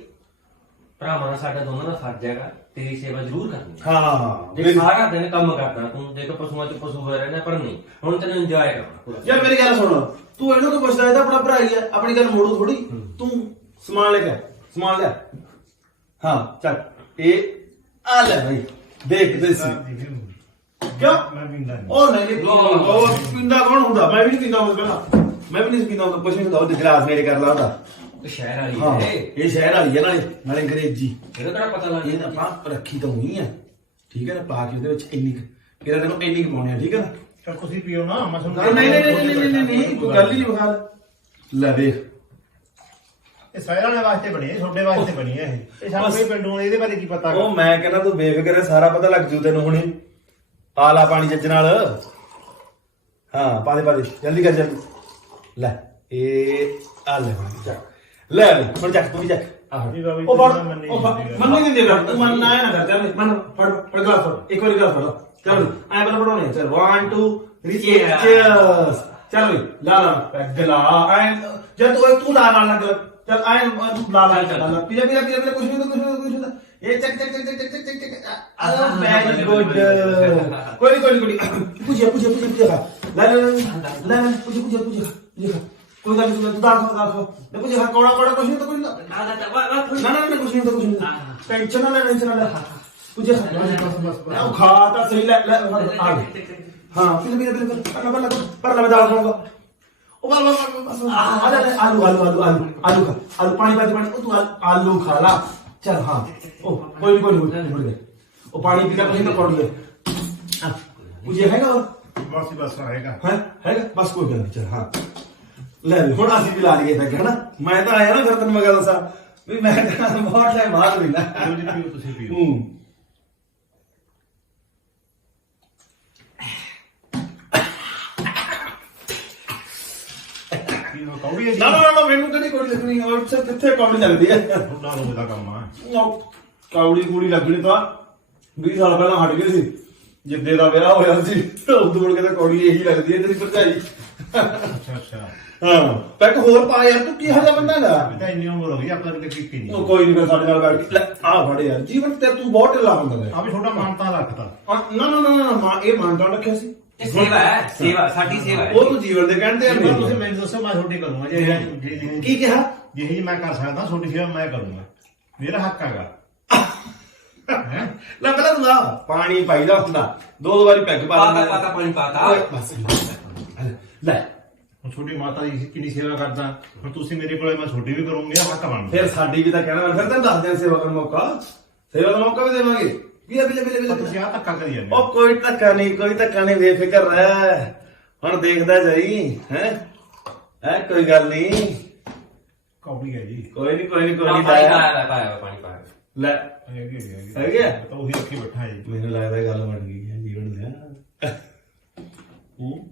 ਭਰਾਵਾਂ ਦਾ ਸਾਡਾ ਦੋਨਾਂ ਦਾ ਫਰਜ਼ ਹੈਗਾ। ਤੇਰੀ ਸੇਵਾ ਜ਼ਰੂਰ ਕਰਨੀ ਹਾਂ। ਜੇ ਸਾਰਾ ਦਿਨ ਕੰਮ ਕਰਦਾ ਤੂੰ। ਦੇਖ ਪਸ਼ੂਆਂ ਚ ਪਸ਼ੂ ਹੋਇਆ ਰਹਿਣਾ ਪਰ ਨਹੀਂ। ਹੁਣ ਤੈਨੂੰ ਇੰਜੋਏ ਕਰਨਾ ਪੂਰਾ ਯਾਰ ਮੇਰੀ ਗੱਲ ਸੁਣ। ਤੂੰ ਇਹਨੂੰ ਤਾਂ ਪੁੱਛਦਾ ਇਹ ਤਾਂ ਆਪਣਾ ਭਰਾ ਹੀ ਹੈ। ਆਪਣੀ ਗੱਲ ਮੋੜੋ ਥੋੜੀ ਤੂੰ ਸਮਾਨ ਲੈ ਕੇ ਆ, ਸਮਾਨ ਲੈ ਹਾਂ ਚੱਲ। ਇਹ ਆ ਲੈ ਭਾਈ ਦੇਖ ਦੇ ਸੀ ਕਿਉਂ? ਮੈਂ ਪੀਂਦਾ ਨਹੀਂ। ਉਹ ਨਹੀਂ ਨਹੀਂ ਉਹ ਪਿੰਦਾ ਕੌਣ ਹੁੰਦਾ? ਮੈਂ ਵੀ ਨਹੀਂ ਪਿੰਦਾ ਹੁੰਦਾ ਪਹਿਲਾਂ। ਮੈਂ ਵੀ ਨਹੀਂ ਪਿੰਦਾ ਹੁੰਦਾ। ਕੁਛ ਨਹੀਂ ਹੁੰਦਾ। ਉਹ ਗਲਾਸ ਮੇਰੇ ਕਰ ਲਾ ਹੁੰਦਾ ਸ਼ਹਿਰ ਵਾਲੀ ਹਾਂ ਹੈ ਇਹ। ਸ਼ਹਿਰ ਵਾਲੀ ਹੈ ਨਾਲੇ ਨਾਲੇ ਅੰਗਰੇਜ਼ੀ। ਇਹਦਾ ਕਿਹੜਾ ਪਤਾ ਲੱਗ ਇਹ ਆਪਾਂ ਰੱਖੀ ਤਾਂ ਹੋਈ ਆ। ਠੀਕ ਹੈ ਨਾ ਪਾ ਕੇ ਉਹਦੇ ਵਿੱਚ ਇੰਨੀ ਕੁ- ਇਹਦਾ ਤੈਨੂੰ ਇੰਨੀ ਕੁ ਪਾਉਣੀ ਆ ਠੀਕ ਹੈ ਨਾ? ਚਲ ਤੁਸੀਂ ਪੀਓ ਨਾ ਮੈਂ ਤੁਹਾਨੂੰ ਨਹੀਂ ਨਹੀਂ ਨਹੀਂ ਨਹੀਂ ਨਹੀਂ ਨਹੀਂ ਕੋਈ ਗੱਲ ਹੀ ਨਹੀਂ ਬਖਾਲ। ਲੈ ਦੇਖ। ਇਹ ਸਾਰਿਆਂ ਦੇ ਵਾਸਤੇ ਬਣੀ ਹੈ ਤੁਹਾਡੇ ਵਾਸਤੇ ਬਣੀ ਹੈ ਇਹ। ਇਹ ਸਾਨੂੰ ਇਹ ਪਿੰਡੋਂ ਇਹਦੇ ਬਾਰੇ ਕੀ ਪਤਾ ਉਹ ਮੈਂ ਕਹਿੰਦਾ ਤੂੰ ਬੇਫਿਕਰ ਹੈ ਸਾਰਾ ਪਤਾ ਲੱਗ ਜੂ ਤੈਨੂੰ ਹੁਣੇ। ਆ ਲਾ ਪਾਣੀ ਜੱਜ ਨਾਲ। ਹਾਂ ਪਾ ਦੇ ਪਾ ਦੇ। ਜਲਦੀ ਕਰ ਜਲਦੀ। ਲੈ ਇਹ ਆ ਲੈ ਪਾਣੀ ਚੱਕ ਲੈ ਹੁਣ ਚੱਕ ਤੂੰ ਵੀ ਚੱਕ। ਆਹ। ਜੀ ਬਾਬਾ ਜੀ, ਉਹ ਫੜ ਤੁਸੀਂ ਮੰਨੀ ਉਹ ਫੜ-। ਮੰਨੀ ਨਹੀਂ ਦੇ ਤੂੰ ਮੰਨ ਆਇਆ ਨਾ ਕਰ ਚੱਲ ਮੰਨ ਫੜ ਫੜ ਗਲਾਸ ਫੜ ਇੱਕ ਵਾਰੀ ਗਲਾਸ ਫੜ ਚੱਲ ਐ ਬਣਾ ਪੜਾਉਣੇ ਚੱਲ 1 2 3 Cheers. ਚੀਅਰਸ ਚੱਲ ਵੀ ਲਾ ਲਾ ਪੈਗ ਲਾ ਐ ਜਦ ਤੂੰ ਤੂੰ ਲਾ ਲਾ ਲੱਗ ਚੱਲ ਐ ਤੂੰ ਲਾ ਲਾ ਲਾ ਲਾ ਪੀਲਾ ਪੀਲਾ ਪੀਲਾ ਨਹੀਂ ਨਹੀਂ ਹੁੰਦਾ, ਕੁਛ ਨਹੀਂ ਹੁੰਦਾ। ਇਹ ਚੱਕ ਚੱਕ ਚੱਕ ਚੱਕ ਚੱਕ ਚੱਕ ਚੱਕ ਆ ਵੈਰੀ ਗੁੱਡ ਕੋਈ ਕੋਈ ਕੋਈ ਨੀ। ਪੁੱਛਿਆ ਪੁੱਛਿਆ ਪੁੱਛਿਆ ਪੁੱਛਿਆ ਲੈ ਲੈ ਲੈ ਲੈ ਲੈ ਪੁੱਛਿਆ ਪੁੱਛਿਆ ਪੁੱਛਿਆ कोई गल सुन तू दास दास देखो जी कोड़ा कोड़ा कुछ नहीं तो कुछ ना ना ना ना कुछ नहीं तो कुछ नहीं टेंशन ना ले टेंशन ना ले तुझे खाता सही ले ले हाँ फिर फिर फिर पर पर पर पर दास होगा ओ बस बस बस आलू आलू आलू आलू आलू खा आलू पानी पानी पानी तू आलू खा ला चल हाँ ओ कोई कोई नहीं ओ पानी पीला कुछ ना पड़ गया मुझे हैगा बस बस रहेगा है हैगा बस कोई गल नहीं चल हाँ ਲੈ ਵੀ ਹੁਣ ਅਸੀਂ ਵੀ ਲਾ ਲਈਏ ਤਾਂ ਹਨਾ? ਮੈਂ ਤਾਂ ਆਇਆ ਨਾ ਫਿਰ ਤੈਨੂੰ ਮੈਂ ਗੱਲ ਦੱਸਾਂ ਵੀ ਮੈਂ ਤਾਂ ਬਹੁਤ ਟਾਈਮ ਬਾਅਦ ਮਿਲਾ ਜੋ ਜੀ ਪੀਓ ਤੁਸੀਂ ਪੀਓ। ਹੂੰ। ਪੀਓ ਕੌੜੀ ਹੈ ਜੀ। ਨਾ ਨਾ ਨਾ ਮੈਨੂੰ ਤਾਂ ਨਹੀਂ ਕੋਈ ਲੱਗਣੀ ਹੋਰ ਸੇ ਕਿੱਥੇ ਕੌੜੀ ਲੱਗਦੀ ਹੈ ਤੁਹਾਡਾ ਨੂੰ ਦਾ ਕੰਮ ਆ। ਉਹ ਕੌੜੀ ਕੂੜੀ ਲੱਗਣੀ ਤਾਂ 20 ਸਾਲ ਪਹਿਲਾਂ ਹਟ ਗਈ ਸੀ। ਜਿੱਦੇ ਦਾ ਵਿਆਹ ਹੋਇਆ ਸੀ ਉਦੋਂ ਮੁੜ ਕੇ ਤਾਂ ਕੌੜੀ ਇਹੀ ਲੱਗਦੀ ਹੈ ਤੇਰੀ ਭਰਜਾਈ। ਅੱਛਾ ਅੱਛਾ ਹਾਂ ਪੈਕ ਹੋਰ ਪਾ ਯਾਰ ਤੂੰ ਕੀ ਹਜਾ ਬੰਦਾ ਗਾ ਇਹ ਤਾਂ ਇੰਨੀ ਉਮਰ ਹੋ ਗਈ ਆਪਾਂ ਕਿਤੇ ਕੀਤੀ ਨਹੀਂ। ਉਹ ਕੋਈ ਨਹੀਂ ਫਿਰ ਸਾਡੇ ਨਾਲ ਬੈਠ ਕੇ ਲੈ ਆ ਫੜ ਯਾਰ ਜੀਵਨ ਤੇ ਤੂੰ ਬਹੁਤ ਢਿੱਲਾ ਹੁੰਦਾ ਹੈ। ਆ ਵੀ ਤੁਹਾਡਾ ਮਾਨਤਾ ਰੱਖਤਾ ਨਾ ਨਾ ਨਾ ਨਾ ਮਾਂ ਇਹ ਮਾਨਤਾ ਰੱਖਿਆ ਸੀ। ਇਹ ਸੇਵਾ ਹੈ ਸੇਵਾ ਸਾਡੀ ਸੇਵਾ ਹੈ। ਉਹ ਤੂੰ ਜੀਵਨ ਦੇ ਕਹਿੰਦੇ ਆ ਜੇ ਤੁਸੀਂ ਮੈਨੂੰ ਦੱਸੋ ਮੈਂ ਤੁਹਾਡੀ ਕਰੂੰਗਾ ਜੇ ਕੀ ਕਿਹਾ ਜੇ ਜੀ ਮੈਂ ਕਰ ਸਕਦਾ ਤੁਹਾਡੀ ਸੇਵਾ ਮੈਂ ਕਰੂੰਗਾ। ਮੇਰਾ ਹੱਕ ਹੈਗਾ। ਹੈ ਲੈ ਪਹਿਲਾਂ ਤੂੰ ਆ ਪਾਣੀ ਪਾਈਦਾ ਹੁੰਦਾ ਦੋ ਦੋ ਵਾਰੀ ਪੈਗ ਪਾ ਪਾਤਾ ਦਿੰਦਾ। ਪਾਤਾ ਪਾਣੀ ਪਾਤਾ। ਓਏ, ਬਸ। ਲੈ। ਹੁਣ ਤੁਹਾਡੀ ਮਾਤਾ ਦੀ ਕਿੰਨੀ ਸੇਵਾ ਕਰਦਾ ਹੁਣ ਤੁਸੀਂ ਮੇਰੇ ਕੋਲੇ ਮੈਂ ਤੁਹਾਡੀ ਵੀ ਕਰੂੰਗੀ ਆ ਹੱਕ ਬਣਦਾ ਫਿਰ ਸਾਡੀ ਵੀ ਤਾਂ ਕਹਿਣਾ ਫਿਰ ਤੈਨੂੰ ਦੱਸ ਦਿਆਂ ਸੇਵਾ ਕਰਨ ਦਾ ਮੌਕਾ। ਸੇਵਾ ਦਾ ਮੌਕਾ ਵੀ ਦੇਵਾਂਗੇ। ਵੀਰੇ ਵੀਰੇ ਵੀਰੇ ਪਰ ਤੁਸੀਂ ਵੀਰੇ ਆ। ਧੱਕਾ ਕਰੀ ਜਾਂਦੇ ਉਹ ਕੋਈ ਧੱਕਾ ਨਹੀਂ ਕੋਈ ਧੱਕਾ ਨਹੀਂ ਬੇਫਿਕਰ ਰਹਿ। ਹੁਣ ਦੇਖਦਾ ਜਾਈ ਹੈ? ਹੈ ਕੋਈ ਗੱਲ ਨਹੀਂ। ਕੌੜੀ ਹੈ ਜੀ। ਕੋਈ ਨਹੀਂ ਕੋਈ ਨਹੀਂ ਕੋਈ ਨਾ ਨਹੀਂ ਪਾਣੀ ਪਾਇਆ ਪਾਇਆ ਪਾਣੀ ਪਾਇਆ। ਲੈ। ਹੈਗੀ ਹੈਗੀ, ਹੈਗੀ ਆ? ਤਾਂ ਉਹੀ ਅੱਖੀ ਬੈਠਾ ਹੈ ਜੀ। ਮੈਨੂੰ ਲੱਗਦਾ ਗੱਲ ਬਣ ਗਈ ਹੈ ਜੀਵਨ ਦੇ ਹੂੰ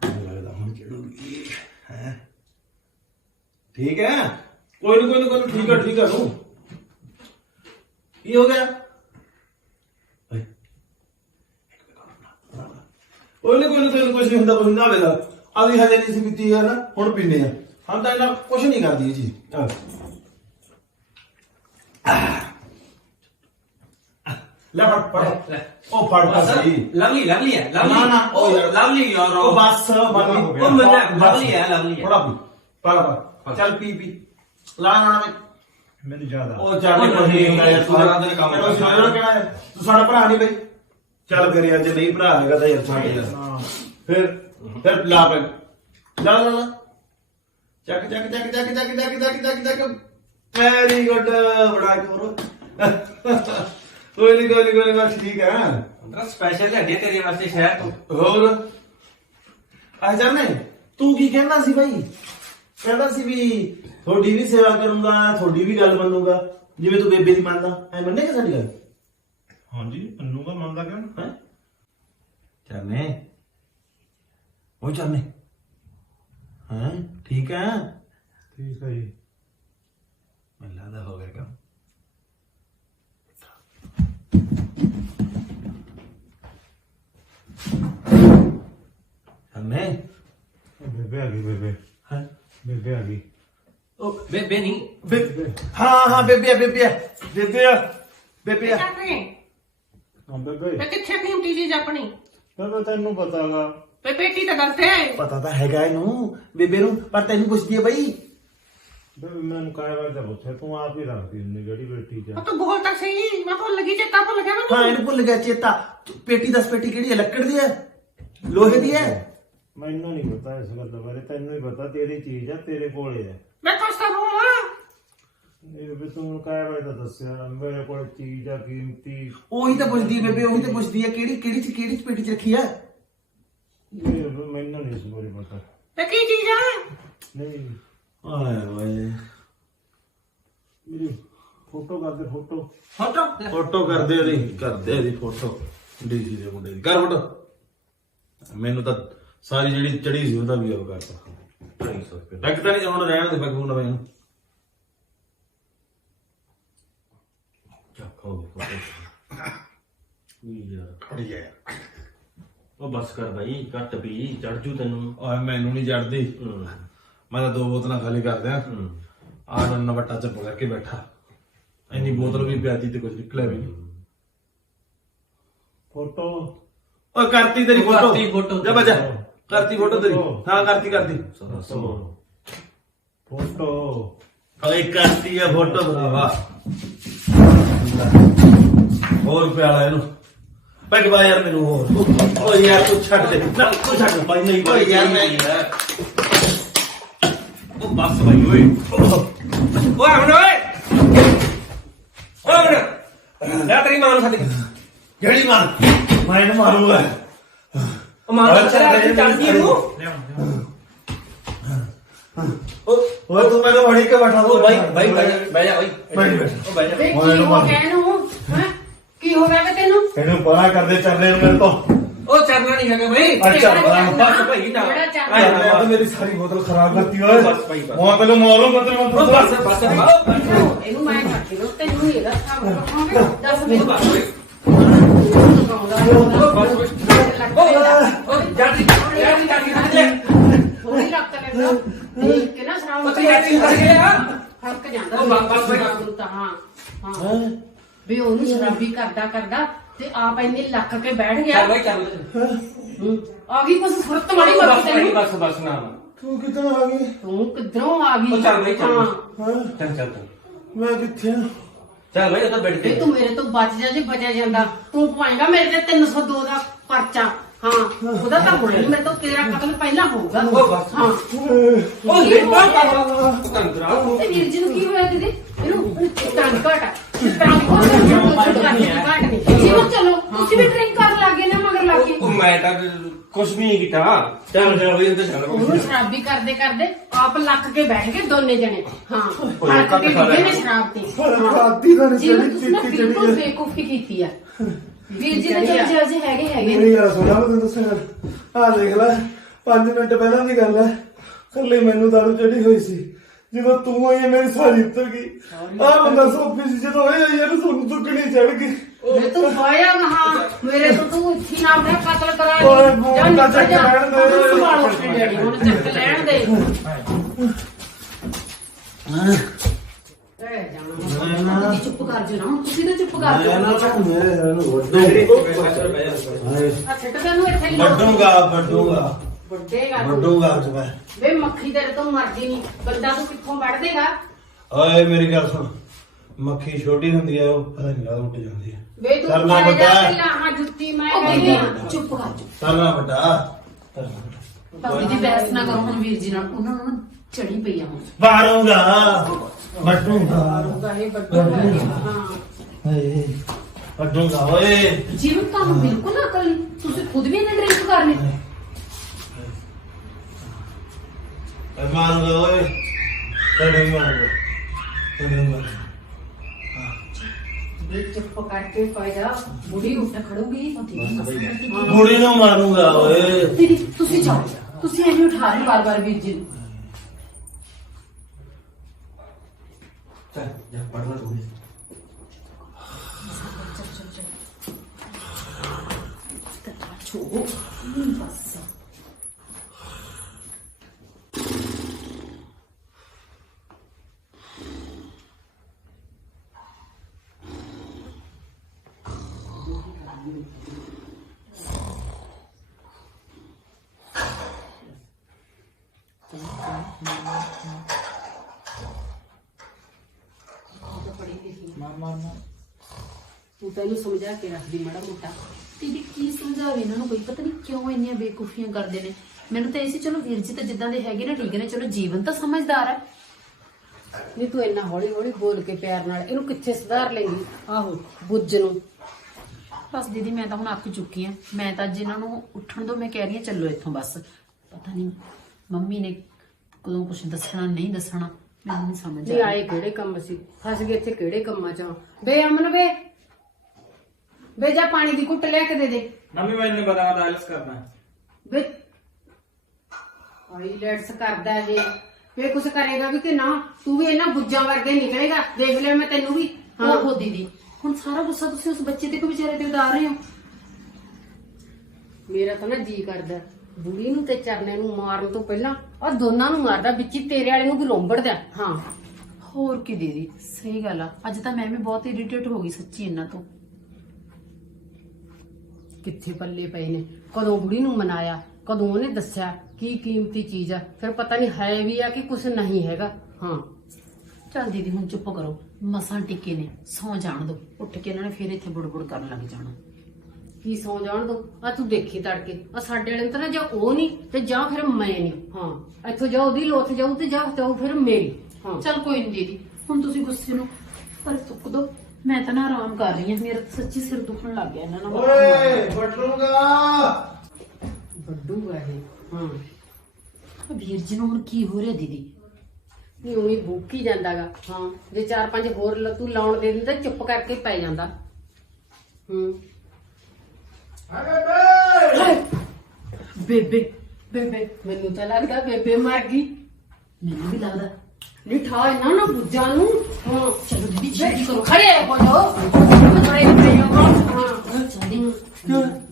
ਮੈਨੂੰ ਲੱਗਦਾ ਹੁਣ ਚੜੂਗੀ ਹੈ ਠੀਕ ਹੈ ਕੋਈ ਨਹੀਂ ਕੋਈ ਕੋਈ ਨੀ, ਠੀਕ ਹੈ ਠੀਕ ਹੈ ਤੂੰ। ਕੀ ਹੋ ਗਿਆ? ਓਏ। ਕੋਈ ਨਹੀਂ ਕੋਈ ਕੋਈ ਨੀ, ਕੁਛ ਨਹੀਂ ਹੁੰਦਾ ਕੁਛ ਨਾ ਵੇਲਾ ਅਸੀਂ ਹਜੇ ਨਹੀਂ ਸੀ ਪੀਤੀ ਨਾ ਹੁਣ ਪੀਨੇ ਆ। ਹਾਂ ਤਾਂ ਇਹਨਾਂ ਕੁਛ ਨਹੀਂ ਕਰਦੀ ਇਹ ਜੀ ਲੈ ਫੜ ਫੜ। ਲੈ। ਉਹ ਫੜ ਤਾਂ ਸਹੀ। ਲਵਲੀ ਲਵਲੀ ਹੈ ਲਵਲੀ। ਨਾ, ਨਾ, ਉਹ ਯਾਰ। ਲਵਲੀ ਯਾਰ। ਉਹ ਬਸ ਬਾਕੀ ਉਹ ਮੈਂ ਲਵਲੀ ਹੈ ਲਵਲੀ ਹੈ। ਥੋੜਾ ਪੀ। ਪਾਲਾ ਪਾ। ਚੱਲ ਪੀ ਪੀ। ਲਾ ਨਾ ਨਾ ਮੈਨੂੰ ਜ਼ਿਆਦਾ। ਉਹ ਚੱਲ ਉਹ ਕੋਈ ਨਹੀਂ ਹੁੰਦਾ ਯਾਰ ਤੂੰ ਸਾਰਾ ਦਿਨ ਕੰਮ ਤੈਨੂੰ ਸਾਰਾ ਦਿਨ ਕਹਿਣਾ ਹੈ, ਤੂੰ ਸਾਡਾ ਭਰਾ ਨਹੀਂ ਬਈ। ਚੱਲ ਫਿਰ ਯਾਰ ਜੇ ਨਹੀਂ ਭਰਾ ਹੈਗਾ ਤਾਂ ਯਾਰ ਛੱਡ ਯਾਰ। ਹਾਂ। ਫਿਰ ਫਿਰ ਲਾ ਪੈ ਲਾ ਲਾ ਲਾ। ਚੱਕ ਚੱਕ ਚੱਕ ਚੱਕ ਚੱਕ ਚੱਕ ਚੱਕ ਚੱਕ ਚੱਕ ਵੈਰੀ ਗੁੱਡ ਬੜਾ ਕੋਰ ਕੋਈ ਨਹੀਂ ਕੋਈ ਨਹੀਂ ਕੋਈ ਨੀ, ਬਸ ਠੀਕ ਹੈ। ਅੰਦਰ ਸਪੈਸ਼ਲ ਹੈ ਤੇਰੇ ਵਾਸਤੇ ਸ਼ਹਿਰ ਤੋਂ। ਹੋਰ? ਆ ਜਾਣੇ ਤੂੰ ਕੀ ਕਹਿਣਾ ਸੀ ਭਾਈ ਕਹਿੰਦਾ ਸੀ ਵੀ ਤੁਹਾਡੀ ਵੀ ਸੇਵਾ ਕਰੂੰਗਾ ਤੁਹਾਡੀ ਵੀ ਗੱਲ ਮੰਨੂਗਾ। ਜਿਵੇਂ ਤੂੰ ਬੇਬੇ ਦੀ ਮੰਨਦਾ ਐ ਮੰਨੇਗਾ ਸਾਡੀ ਗੱਲ? ਹਾਂਜੀ ਮੰਨੂਗਾ ਮੰਨਦਾ ਕਿਉਂ? ਹੈ? ਚਰਨੇ। ਉਹ ਚਰਨੇ। ਹਾਂ? ਠੀਕ ਹੈ? ਠੀਕ ਹੈ ਜੀ। ਮੈਨੂੰ ਲੱਗਦਾ ਹੋ ਗਿਆ ਕੰਮ। ਚਰਨੇ। ਬੇਬੇ ਆ ਗਈ ਬੇਬੇ। ਹਾਂ? ਬੇਬੇ ਆ ਗਈ। ਬੇਬੇ ਨਹੀਂ। ਬੇ- ਹਾਂ ਹਾਂ ਬੇਬੇ ਬੇਬੇ ਬੇਬੇ ਬੇਬੇ ਹਾਂ ਬੇਬੇ ਤੇ ਕਿੱਥੇ ਕੀਮਤੀ ਚੀਜ਼ ਆਪਣੀ ਬੇਬੇ ਤੈਨੂੰ ਪਤਾਗਾ ਤੇ ਬੇਟੀ ਤਾਂ ਗਲਤ ਹੈ ਪਤਾ ਤਾਂ ਹੈਗਾ ਇਹਨੂੰ ਬੇਬੇ ਨੂੰ ਪਰ ਤੈਨੂੰ ਪੁੱਛਦੀ ਹੈ ਬਈ। ਬੇਬੇ ਮੈਨੂੰ ਕਾਇ ਵਾਰ ਦਾ ਪੁੱਛਿਆ ਤੂੰ ਆਪ ਹੀ ਦੱਸਦੀ ਹੁੰਦੀ ਜਿਹੜੀ ਬੇਟੀ ਚ। ਉਹ ਤੂੰ ਬੋਲ ਤਾਂ ਸਹੀ ਮੈਂ ਭੁੱਲ ਗਈ ਚੇਤਾ ਭੁੱਲ ਗਿਆ ਹਾਂ ਮੈਨੂੰ ਇਹਨੂੰ ਭੁੱਲ ਗਿਆ ਚੇਤਾ। ਪੇਟੀ ਦਸ ਪੇਟੀ ਕਿਹੜੀ ਹੈ ਲੱਕੜ ਦੀ ਹੈ ਲੋਹੇ ਦੀ ਹੈ ਮੈਨੂੰ ਨਹੀਂ ਪਤਾ ਇਸ ਗੱਲ ਬਾਰੇ ਤੈਨੂੰ ਹੀ ਪਤਾ ਤੇਰੀ ਚੀਜ਼ ਆ ਤੇਰੇ ਕੋਲੇ ਆ। ਮੈਂ ਕੁਛ ਤਾਂ ਬੋਲਾਂ ਇਹ ਵੀ ਤੂੰ ਕਾਇ ਦਾ ਦੱਸਿਆ। ਮੇਰੇ ਕੋਲ ਚੀਜ਼ ਆ ਕੀਮਤੀ। ਉਹੀ ਤਾਂ ਪੁੱਛਦੀ ਹੈ ਬੇਬੇ ਉਹੀ ਤਾਂ ਪੁੱਛਦੀ ਹੈ ਕਿਹੜੀ ਕਿਹੜੀ ਚ ਕਿਹੜੀ ਚ ਪੇਟੀ ਚ ਰੱਖੀ ਹੈ ਇਹ ਮੈਨੂੰ ਨਹੀਂ ਇਸ ਬਾਰੇ ਪਤਾ। ਤੇ ਕੀ ਚੀਜ਼ ਆ? ਨਹੀਂ। ਆਏ ਓਏ ਮੇਰੀ ਫੋਟੋ ਕਰ ਦੇ ਫੋਟੋ। ਫੋਟੋ? ਫੋਟੋ ਕਰਦੇ ਉਹਦੀ ਕਰਦੇ ਉਹਦੀ ਫੋਟੋ। ਡੀਸੀ ਦੇ ਮੁੰਡੇ ਦੀ। ਕਰ ਫੋਟੋ। ਮੈਨੂੰ ਤਾਂ ਸਾਰੀ ਜਿਹੜੀ ਚੜੀ ਸੀ ਉਹਦਾ ਵੀ ਉਹ ਕਰਤਾ। 250 ਰੁਪਏ ਲੱਗਦਾ ਨਹੀਂ ਹੁਣ ਰਹਿਣ ਦੇ ਬਗੂ ਨਾ ਮੈਨੂੰ ਚੱਕੋ ਯਾਰ। ਖੜੀ ਜਾ ਉਹ ਬਸ ਕਰ ਬਾਈ ਘੱਟ ਪੀ ਚੜ ਜੂ ਤੈਨੂੰ। ਓਏ ਮੈਨੂੰ ਨਹੀਂ ਜੜਦੀ ਮੈਂ ਤਾਂ ਦੋ ਬੋਤਲਾਂ ਖਾਲੀ ਕਰ ਦਿਆਂ। ਆ ਨੰਨਾ ਵੱਟਾ ਚੱਪ ਕਰਕੇ ਬੈਠਾ। ਇੰਨੀ ਬੋਤਲ ਵੀ ਪਿਆਦੀ ਤੇ ਕੁਝ ਨਿਕਲਿਆ ਵੀ ਨਹੀਂ ਫੋਟੋ। ਓਏ ਕਰਤੀ ਤੇਰੀ ਫੋਟੋ। ਕਰਤੀ। ਜਾ ਬੱਜਾ ਕਰਤੀ ਫੋਟੋ ਤੇਰੀ। ਹਾਂ ਕਰਤੀ ਕਰਤੀ। ਸਾਰਾ ਸਮਾਨ ਫੋਟੋ ਓਏ ਕਰਤੀ ਆ ਫੋਟੋ ਭਰਾਵਾ ਹੋਰ ਪਿਆਲਾ ਇਹਨੂੰ। ਪੈਗ ਬਾ ਯਾਰ ਮੈਨੂੰ ਹੋਰ। ਓ ਯਾਰ ਤੂੰ ਛੱਡ ਦੇ। ਨਾ ਤੂੰ ਛੱਡ ਦੇ ਭਾਈ ਨਹੀਂ ਓਏ ਯਾਰ ਮੈਂ ਉਹ ਬਸ ਬਾਈ ਓਏ। ਓਏ ਹੁਣ ਓਏ। ਓਏ ਹੁਣ ਲੈ ਤੇਰੀ ਮਾਂ ਨੂੰ ਕੇ ਜਿਹੜੀ ਮਾਰ ਮੈਂ ਇਹਨੂੰ ਮਾਰੂਗਾ। ਉਹ ਮਾਂ ਨੂੰ ਚੜਾ ਕੇ ਚੜਦੀ ਇਹਨੂੰ। ਓਏ ਤੂੰ ਮੈਨੂੰ ਵੜੀ ਕੇ ਬੈਠਾ ਉਹ ਬਾਈ ਬਾਈ ਬਹਿ ਜਾ ਬਹਿ ਜਾ ਓਏ। ਬੈਠ ਬੈਠ ਵੇ ਕੀ ਹੋ ਗਿਆ ਇਹਨੂੰ? ਹੈਂ? ਕੀ ਹੋ ਗਿਆ ਵੇ ਤੈਨੂੰ? ਇਹਨੂੰ ਪਰਾਂ ਕਰਦੇ ਚੱਲੇ ਨੂੰ ਮੇਰੇ ਤੋਂ ਉਹ ਚੜਨਾ ਨਹੀਂ ਹੈਗਾ ਬਾਈ। ਅੱਛਾ, ਬੜਾ- ਬਸ ਭਾਈ ਨਾ। ਆਏ, ਮੈਂ ਤਾਂ ਮੇਰੀ ਸਾਰੀ ਬੋਤਲ ਖਰਾਬ ਕਰਤੀ ਓਏ। ਬਸ ਭਾਈ ਬਸ। ਉਹ ਤੈਨੂੰ ਮਾਰੋ ਮਤਲਬ ਉਹ ਬਸ ਬਸ। ਬਸ ਇਹਨੂੰ ਮੈਂ ਕੱਟ ਲੋ ਤੈਨੂੰ ਇਹਦਾ ਸਾਬ ਰੱਖਾਂਗੇ ਦੱਸ ਮੈਨੂੰ ਬਸ ਵੀ ਉਹਨੂੰ ਸ਼ਰਾਬੀ ਕਰਦਾ ਕਰਦਾ ਤੇ ਆਪ ਇੰਨੇ ਲੱਕ ਕੇ ਬੈਠ ਗਿਆ ਹੂੰ। ਆ ਗਈ ਕੁਛ ਫੁਰਤ ਮਾਰੀ ਮੱਤ ਤੈਨੂੰ ਬਸ ਬਸ ਨਾ ਤੂੰ ਕਿੱਥੋਂ ਆ ਗਈ ਤੂੰ ਕਿੱਧਰੋਂ ਆ ਗਈ ਉਹ ਚੱਲ ਬਈ, ਚੱਲ। ਹਾਂ ਚੱਲ ਚੱਲ ਚੱਲ ਮੈਂ ਕਿੱਥੇ ਆ ਚੱਲ ਬਾਈ ਉਹ ਤਾਂ ਬੈਠ ਤੇ ਤੂੰ ਮੇਰੇ ਤੋਂ ਬਚ ਜਾ ਜੇ ਬਚਿਆ ਜਾਂਦਾ। ਤੂੰ ਪਵਾਏਗਾ ਮੇਰੇ ਤੇ 302 ਦਾ ਪਰਚਾ। ਹਾਂ ਉਹਦਾ ਤਾਂ ਹੋਣਾ ਨੀ, ਮੇਰੇ ਤੋਂ ਤੇਰਾ ਕਤਲ ਪਹਿਲਾਂ ਹੋਊਗਾ। ਉਹ ਬਸ। ਹਾਂ। ਉਹ ਕੀ ਹੋ ਗਿਆ? ਕੰਦਰਾ ਤੇ ਵੀਰ ਜੀ ਨੂੰ ਕੀ ਹੋਇਆ ਦੀਦੀ? ਇਹਨੂੰ ਦੀ ਘਾਟ। ਆ। ਘਾਟ ਘਾਟ ਨਹੀਂ। ਜੀ ਚਲੋ ਤੁਸੀਂ ਵੀ ਡਰਿੰਕ ਕਰਨ ਲੱਗੇ ਨਾ। ਮਗਰ ਲੱਗੇ ਉਹ ਮੈਂ ਤਾਂ ਕੁਝ ਵੀ ਨਹੀਂ ਕੀਤਾ। ਚੱਲ ਚੱਲ ਬਈ ਉੱਤੇ ਚੱਲ ਉਹਨੂੰ ਸ਼ਰਾਬੀ ਕਰਦੇ ਕਰਦੇ ਆਪ ਲੱਕ ਕੇ ਬੈਠ ਗਏ ਦੋਨੇ ਜਣੇ। ਹਾਂ ਓਏ, ਹੱਥ ਕੱਟ ਕੇ ਖਾ ਡਿੱਗੇ ਲਿਆ। ਨੇ ਸ਼ਰਾਬ ਤੇ। ਰਾਤੀ ਤਾਂ ਜੀ ਨਹੀਂ ਤੁਸੀਂ ਨਾ ਚੜੀ ਚੜੀ ਬਿਲਕੁਲ ਬੇਕੂਫੀ ਕੀਤੀ ਆ। ਵੀਰ ਜੀ ਦੇ ਚਲ ਜਿਹੇ ਹੈਗੇ ਹੈਗੇ। ਨੇ। ਮੇਰੀ ਗੱਲ ਸੁਣਾ ਮੈਂ ਤੈਨੂੰ ਦੱਸਾਂ। ਆ ਦੇਖ ਲੈ 5 ਮਿੰਟ ਪਹਿਲਾਂ ਦੀ ਗੱਲ ਹੈ। ਕੱਲੇ ਮੈਨੂੰ ਦਾਰੂ ਚੜੀ ਹੋਈ ਸੀ। ਜਦੋਂ ਤੂੰ ਆਈ ਮੇਰੀ ਸਾਰੀ ਉੱਤਰ ਗਈ। ਆ ਬੰਦਾ ਸੋਫੇ ਸੀ ਜਦੋਂ ਇਹ ਆਈ ਇਹਨੂੰ ਤੁਹਾਨੂੰ ਦੁੱਗਣੀ ਚੜ ਗਈ। ਓਏ, ਮੂੰਹ ਦਾ। ਚੱਕ। ਲੈਣ ਦੇ। ਚੱਕ ਲੈਣ ਦੇ। ਜਾਣਾ। ਚੁੱਪ ਕਰ ਜਾਓ ਨਾ ਤੁਸੀਂ ਤਾਂ ਚੁੱਪ ਕਰ ਮੈਂ ਨਾ ਜਾਓ ਮੇਰੇ ਇਹਨੂੰ ਆ ਛੱਟ ਤੈਨੂੰ ਇੱਥੇ ਹੀ ਵੱਡੂਗਾ ਵੱਡੂਗਾ। ਵੱਡੇਗਾ ਤੂੰ। ਵੱਡੂਗਾ ਅੱਜ ਮੈਂ। ਵੇ ਮੱਖੀ ਤੇਰੇ ਤੋਂ ਮਰਦੀ ਨਹੀਂ ਬੰਦਾ ਤੂੰ ਕਿੱਥੋਂ ਵੱਢ ਦੇਗਾ ਓਏ ਮੇਰੀ ਗੱਲ ਸੁਣ। ਮੱਖੀ ਛੋਟੀ ਹੁੰਦੀ ਆ ਉਹ ਪਤਾ ਨਹੀਂ ਲੱਗਦਾ ਉੱਡ ਜਾਂਦੀ ਹੈ ਵੇ ਤੂੰ ਕਰਨਾ ਜਾ ਵੱਡਾ। ਪਹਿਲਾਂ ਹਾਂ ਜੁੱਤੀ ਮੈਂ ਉਹ ਕਹਿੰਦੀ ਆ। ਬੀਬੀ ਚੁੱਪ ਕਰ ਜਾਓ ਤਰਨਾ ਵੱਡਾ। ਤਰਨਾ। ਭਾਬੀ ਦੀ ਬਹਿਸ ਨਾ ਕਰੋ ਹੁਣ ਵੀਰ ਜੀ ਨਾਲ। ਉਹਨਾਂ ਨੂੰ ਨਾ ਚੜੀ ਪਈ ਆ ਹੁਣ। ਮਾਰੂੰਗਾ ਵੱਡੂਗਾ ਆਊਗਾ ਇਹ ਵੱਡਾ ਹਾਂ। ਹਾਏ ਵੱਡੂਗਾ ਓਏ। ਜੀਵਨ ਤੁਹਾਨੂੰ ਬਿਲਕੁਲ ਅਕਲ ਨਹੀਂ। ਤੁਸੀਂ ਖੁਦ ਵੀ ਇਹਨੇ ਡਰਿੰਕ ਮਾਰੂੰਗਾ ਓਏ। ਮਾਰੂੰਗਾ ਮਾਰੂੰਗਾ ਵੇ ਚੁੱਪ ਕਰਕੇ ਫਾਇਦਾ ਬੁੜੀ ਉੱਠ ਖੜੂਗੀ ਬੁੜੀ ਨੂੰ ਮਾਰੂੰਗਾ ਓਏ ਦੀਦੀ ਤੁਸੀਂ ਜਾਓ ਤੁਸੀਂ ਐਵੇਂ ਉਠਾ ਰਹੇ ਬਾਰ-ਬਾਰ ਵੀਰ ਜੀ ਨੂੰ ਚੱਲ ਜਾ ਪੜਨਾ ਤੂੰ ਛੋ ਬਸ ਤੂੰ ਤੈਨੂੰ ਸਮਝਾ ਕੇ ਰੱਖਦੀ ਮਾੜਾ ਮੋਟਾ। ਦੀਦੀ ਕੀ ਸਮਝਾਵੇ ਇਹਨਾਂ ਨੂੰ ਕੋਈ? ਪਤਾ ਨਹੀਂ ਕਿਉਂ ਇੰਨੀਆਂ ਬੇਕੂਫੀਆਂ ਕਰਦੇ ਨੇ। ਮੈਨੂੰ ਤਾਂ ਇਹ ਸੀ ਚਲੋ ਵੀਰ ਜੀ ਤਾਂ ਜਿੱਦਾਂ ਦੇ ਹੈਗੇ ਨੇ ਠੀਕ ਨੇ। ਚਲੋ ਜੀਵਨ ਤਾਂ ਸਮਝਦਾਰ ਹੈ। ਨਹੀਂ ਤੂੰ ਇੰਨਾ ਹੌਲੀ ਹੌਲੀ ਬੋਲ ਕੇ ਪਿਆਰ ਨਾਲ ਇਹਨੂੰ ਕਿੱਥੇ ਸੁਧਾਰ ਲੇਂਗੀ ਆਹੋ ਬੁੱਝ ਨੂੰ। ਬਸ ਦੀਦੀ ਮੈਂ ਤਾਂ ਹੁਣ ਅੱਕ ਚੁੱਕੀ ਆ ਮੈਂ ਤਾਂ ਅੱਜ ਇਹਨਾਂ ਨੂੰ ਉੱਠਣ ਤੋਂ ਮੈਂ ਕਹਿ ਰਹੀ ਹਾਂ ਚੱਲੋ ਇੱਥੋਂ ਬਸ। ਪਤਾ ਨਹੀਂ ਮੰਮੀ ਨੇ ਕਦੋਂ ਕੁਝ ਦੱਸਣਾ ਨਹੀਂ ਦੱਸਣਾ। ਮੈਨੂੰ ਨਹੀਂ ਸਮਝ ਨਹੀਂ ਆ ਆਏ ਕਿਹੜੇ ਕੰਮ ਸੀ ਫਸ ਗਏ ਇੱਥੇ ਕਿਹੜੇ ਕੰਮਾਂ ਚ? ਬੇ ਅਮਨ ਵੇ ਬੇ ਜਾ ਪਾਣੀ ਦੀ ਘੁੱਟ ਲਿਆ ਕੇ ਦੇ ਦੇ। ਮੈਂ ਆਇਲਸ ਕਰਨਾ ਵੇ ਆਈਲੈਟਸ ਕਰਦਾ ਇਹ ਵੇ ਕੁਛ ਕਰੇਗਾ ਵੀ ਕਿ ਨਾ? ਤੂੰ ਵੀ ਇਹਨਾਂ ਬੁੱਝਾਂ ਵਰਗੇ ਨਿਕਲੇਗਾ। ਦੇਖ ਲਿਆ ਮੈਂ ਤੈਨੂੰ ਵੀ ਹਾਂ। ਉਹ ਦੀਦੀ ਹੁਣ ਸਾਰਾ ਗੁੱਸਾ ਤੁਸੀਂ ਉਸ ਬੱਚੇ ਤੇ ਕੋ ਵਿਚਾਰੇ ਤੇ ਉਤਾਰ ਰਹੇ ਹੋ? ਮੇਰਾ ਤਾਂ ਨਾ ਜੀ ਕਰਦਾ। ਬੁੜੀ ਨੂੰ ਤੇ ਚਰਨੇ ਨੂੰ ਮਾਰਨ ਤੋਂ ਪਹਿਲਾਂ ਆ ਦੋਨਾਂ ਨੂੰ ਮਾਰਦਾ ਵਿੱਚ ਹੀ ਤੇਰੇ ਵਾਲੇ ਨੂੰ ਵੀ ਰੋਂਬੜਦਾ ਹਾਂ। ਹੋਰ ਕੀ ਦੀਦੀ ਸਹੀ ਗੱਲ ਆ। ਅੱਜ ਤਾਂ ਮੈਂ ਵੀ ਬਹੁਤ ਇਰੀਟੇਟ ਹੋ ਗਈ ਸੱਚੀ ਇਹਨਾਂ ਤੋਂ। ਕਿੱਥੇ ਪੱਲੇ ਪਏ ਨੇ? ਕਦੋਂ ਬੁੜੀ ਨੂੰ ਮਨਾਇਆ? ਕਦੋਂ ਉਹਨੇ ਦੱਸਿਆ ਕੀ ਕੀਮਤੀ ਚੀਜ਼ ਆ? ਫਿਰ ਪਤਾ ਨਹੀਂ ਹੈ ਵੀ ਆ ਕਿ ਕੁਝ ਨਹੀਂ ਹੈਗਾ। ਹਾਂ। ਚੱਲ ਦੀਦੀ ਹੁਣ ਚੁੱਪ ਕਰੋ। ਮਸਾਂ ਟਿੱਕੇ ਨੇ ਸੌ ਜਾਣ ਦੋ। ਉੱਠ ਕੇ ਇਹਨਾਂ ਨੇ ਫੇਰ ਇੱਥੇ ਬੁੜਬੁੜ ਕਰਨ ਲੱਗ ਜਾਣਾ। ਕੀ ਸੌ ਜਾਣ ਦੋ। ਆ ਤੂੰ ਦੇਖੀ ਤੜਕੇ। ਆ ਸਾਡੇ ਵਾਲੇ ਨੂੰ ਤਾਂ ਨਾ ਜਾਂ ਉਹ ਨਹੀਂ ਤੇ ਜਾਂ ਫਿਰ ਮੈਂ ਨਹੀਂ ਹਾਂ ਇੱਥੋਂ ਜਾ ਉਹਦੀ ਲੋਥ ਜਾਊ ਤੇ ਜਾਂ ਜਾਊ ਫਿਰ ਮੇਰੀ। ਹਾਂ। ਚੱਲ ਕੋਈ ਨਹੀਂ ਦੀਦੀ ਹੁਣ ਤੁਸੀਂ ਗੁੱਸੇ ਨੂੰ ਪਰ ਚੁੱਕ ਦੋ। ਮੈਂ ਤਾਂ ਨਾ ਆਰਾਮ ਕਰ ਰਹੀ ਹਾਂ। ਮੇਰਾ ਤਾਂ ਸੱਚੀ ਸਿਰ ਦੁਖਣ ਲੱਗ ਗਿਆ ਇਹਨਾਂ ਨਾਲ। ਓਏ ਫਟੂਗਾ ਵੱਡੂਗਾ ਇਹ। ਹਾਂ। ਵੀਰ ਜੀ ਨੂੰ ਹੁਣ ਕੀ ਹੋ ਰਿਹਾ ਦੀਦੀ? ਨਹੀਂ ਉਹੀ ਭੁੱਖ ਹੀ ਜਾਂਦਾਗਾ। ਹਾਂ ਜੇ ਚਾਰ ਪੰਜ ਹੋਰ ਲ- ਤੂੰ ਲਾਉਣ ਦੇ ਦਿੰਦਾ ਚੁੱਪ ਕਰਕੇ ਪੈ ਜਾਂਦਾ। ਹੂੰ। ਬੇਬੇ ਬੇਬੇ ਮੈਨੂੰ ਤਾਂ ਲੱਗਦਾ ਬੇਬੇ ਮਰ ਗਈ। ਮੈਨੂੰ ਵੀ ਲੱਗਦਾ। ਨਹੀਂ ਠਾ ਇਹਨਾਂ ਨਾ ਬੁੱਝਾਂ ਨੂੰ। ਹਾਂ ਚਲੋ ਦੀਦੀ ਛੇਤੀ ਕਰੋ। ਖੜੇ ਹੋ ਜਾਓ ਖੜੇ ਹੋ ਜਾਓ ਹਾਂ। ਚੱਲਦੀ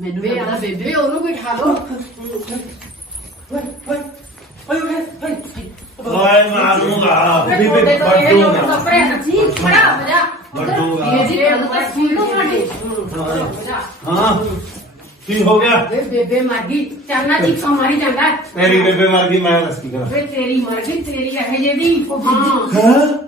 ਮੈਨੂੰ ਵੀ ਲੱਗਦਾ ਬੇਬੇ ਉਹਨੂੰ ਵੀ ਠਾ ਲਓ। ਓਏ ਮਾਰੂਗਾ। ਬੇਬੇ ਵੱਡੂਗਾ। ਕੱਪੜੇ ਸੱਚੀ ਖੜਾ ਹੋ ਜਾ। ਵੱਡੂਗਾ। ਇਹ ਜੀ ਸੁਣੋ ਸਾਡੇ ਹਾਂ। ਕੀ ਹੋ ਗਿਆ? ਵੇ ਬੇਬੇ ਮਰ ਗਈ। ਚਰਨਾ ਚੀਕਾਂ ਮਾਰੀ ਜਾਂਦਾ। ਤੇਰੀ ਬੇਬੇ ਮਰ ਗਈ ਮੈਂ ਦੱਸ ਕੀ ਕਰਾਂ? ਵੇ ਤੇਰੀ ਮਰ ਗਈ ਤੇਰੀ ਕਹੇ ਜੇ ਦੀ ਹਾਂ ਹਾਂ।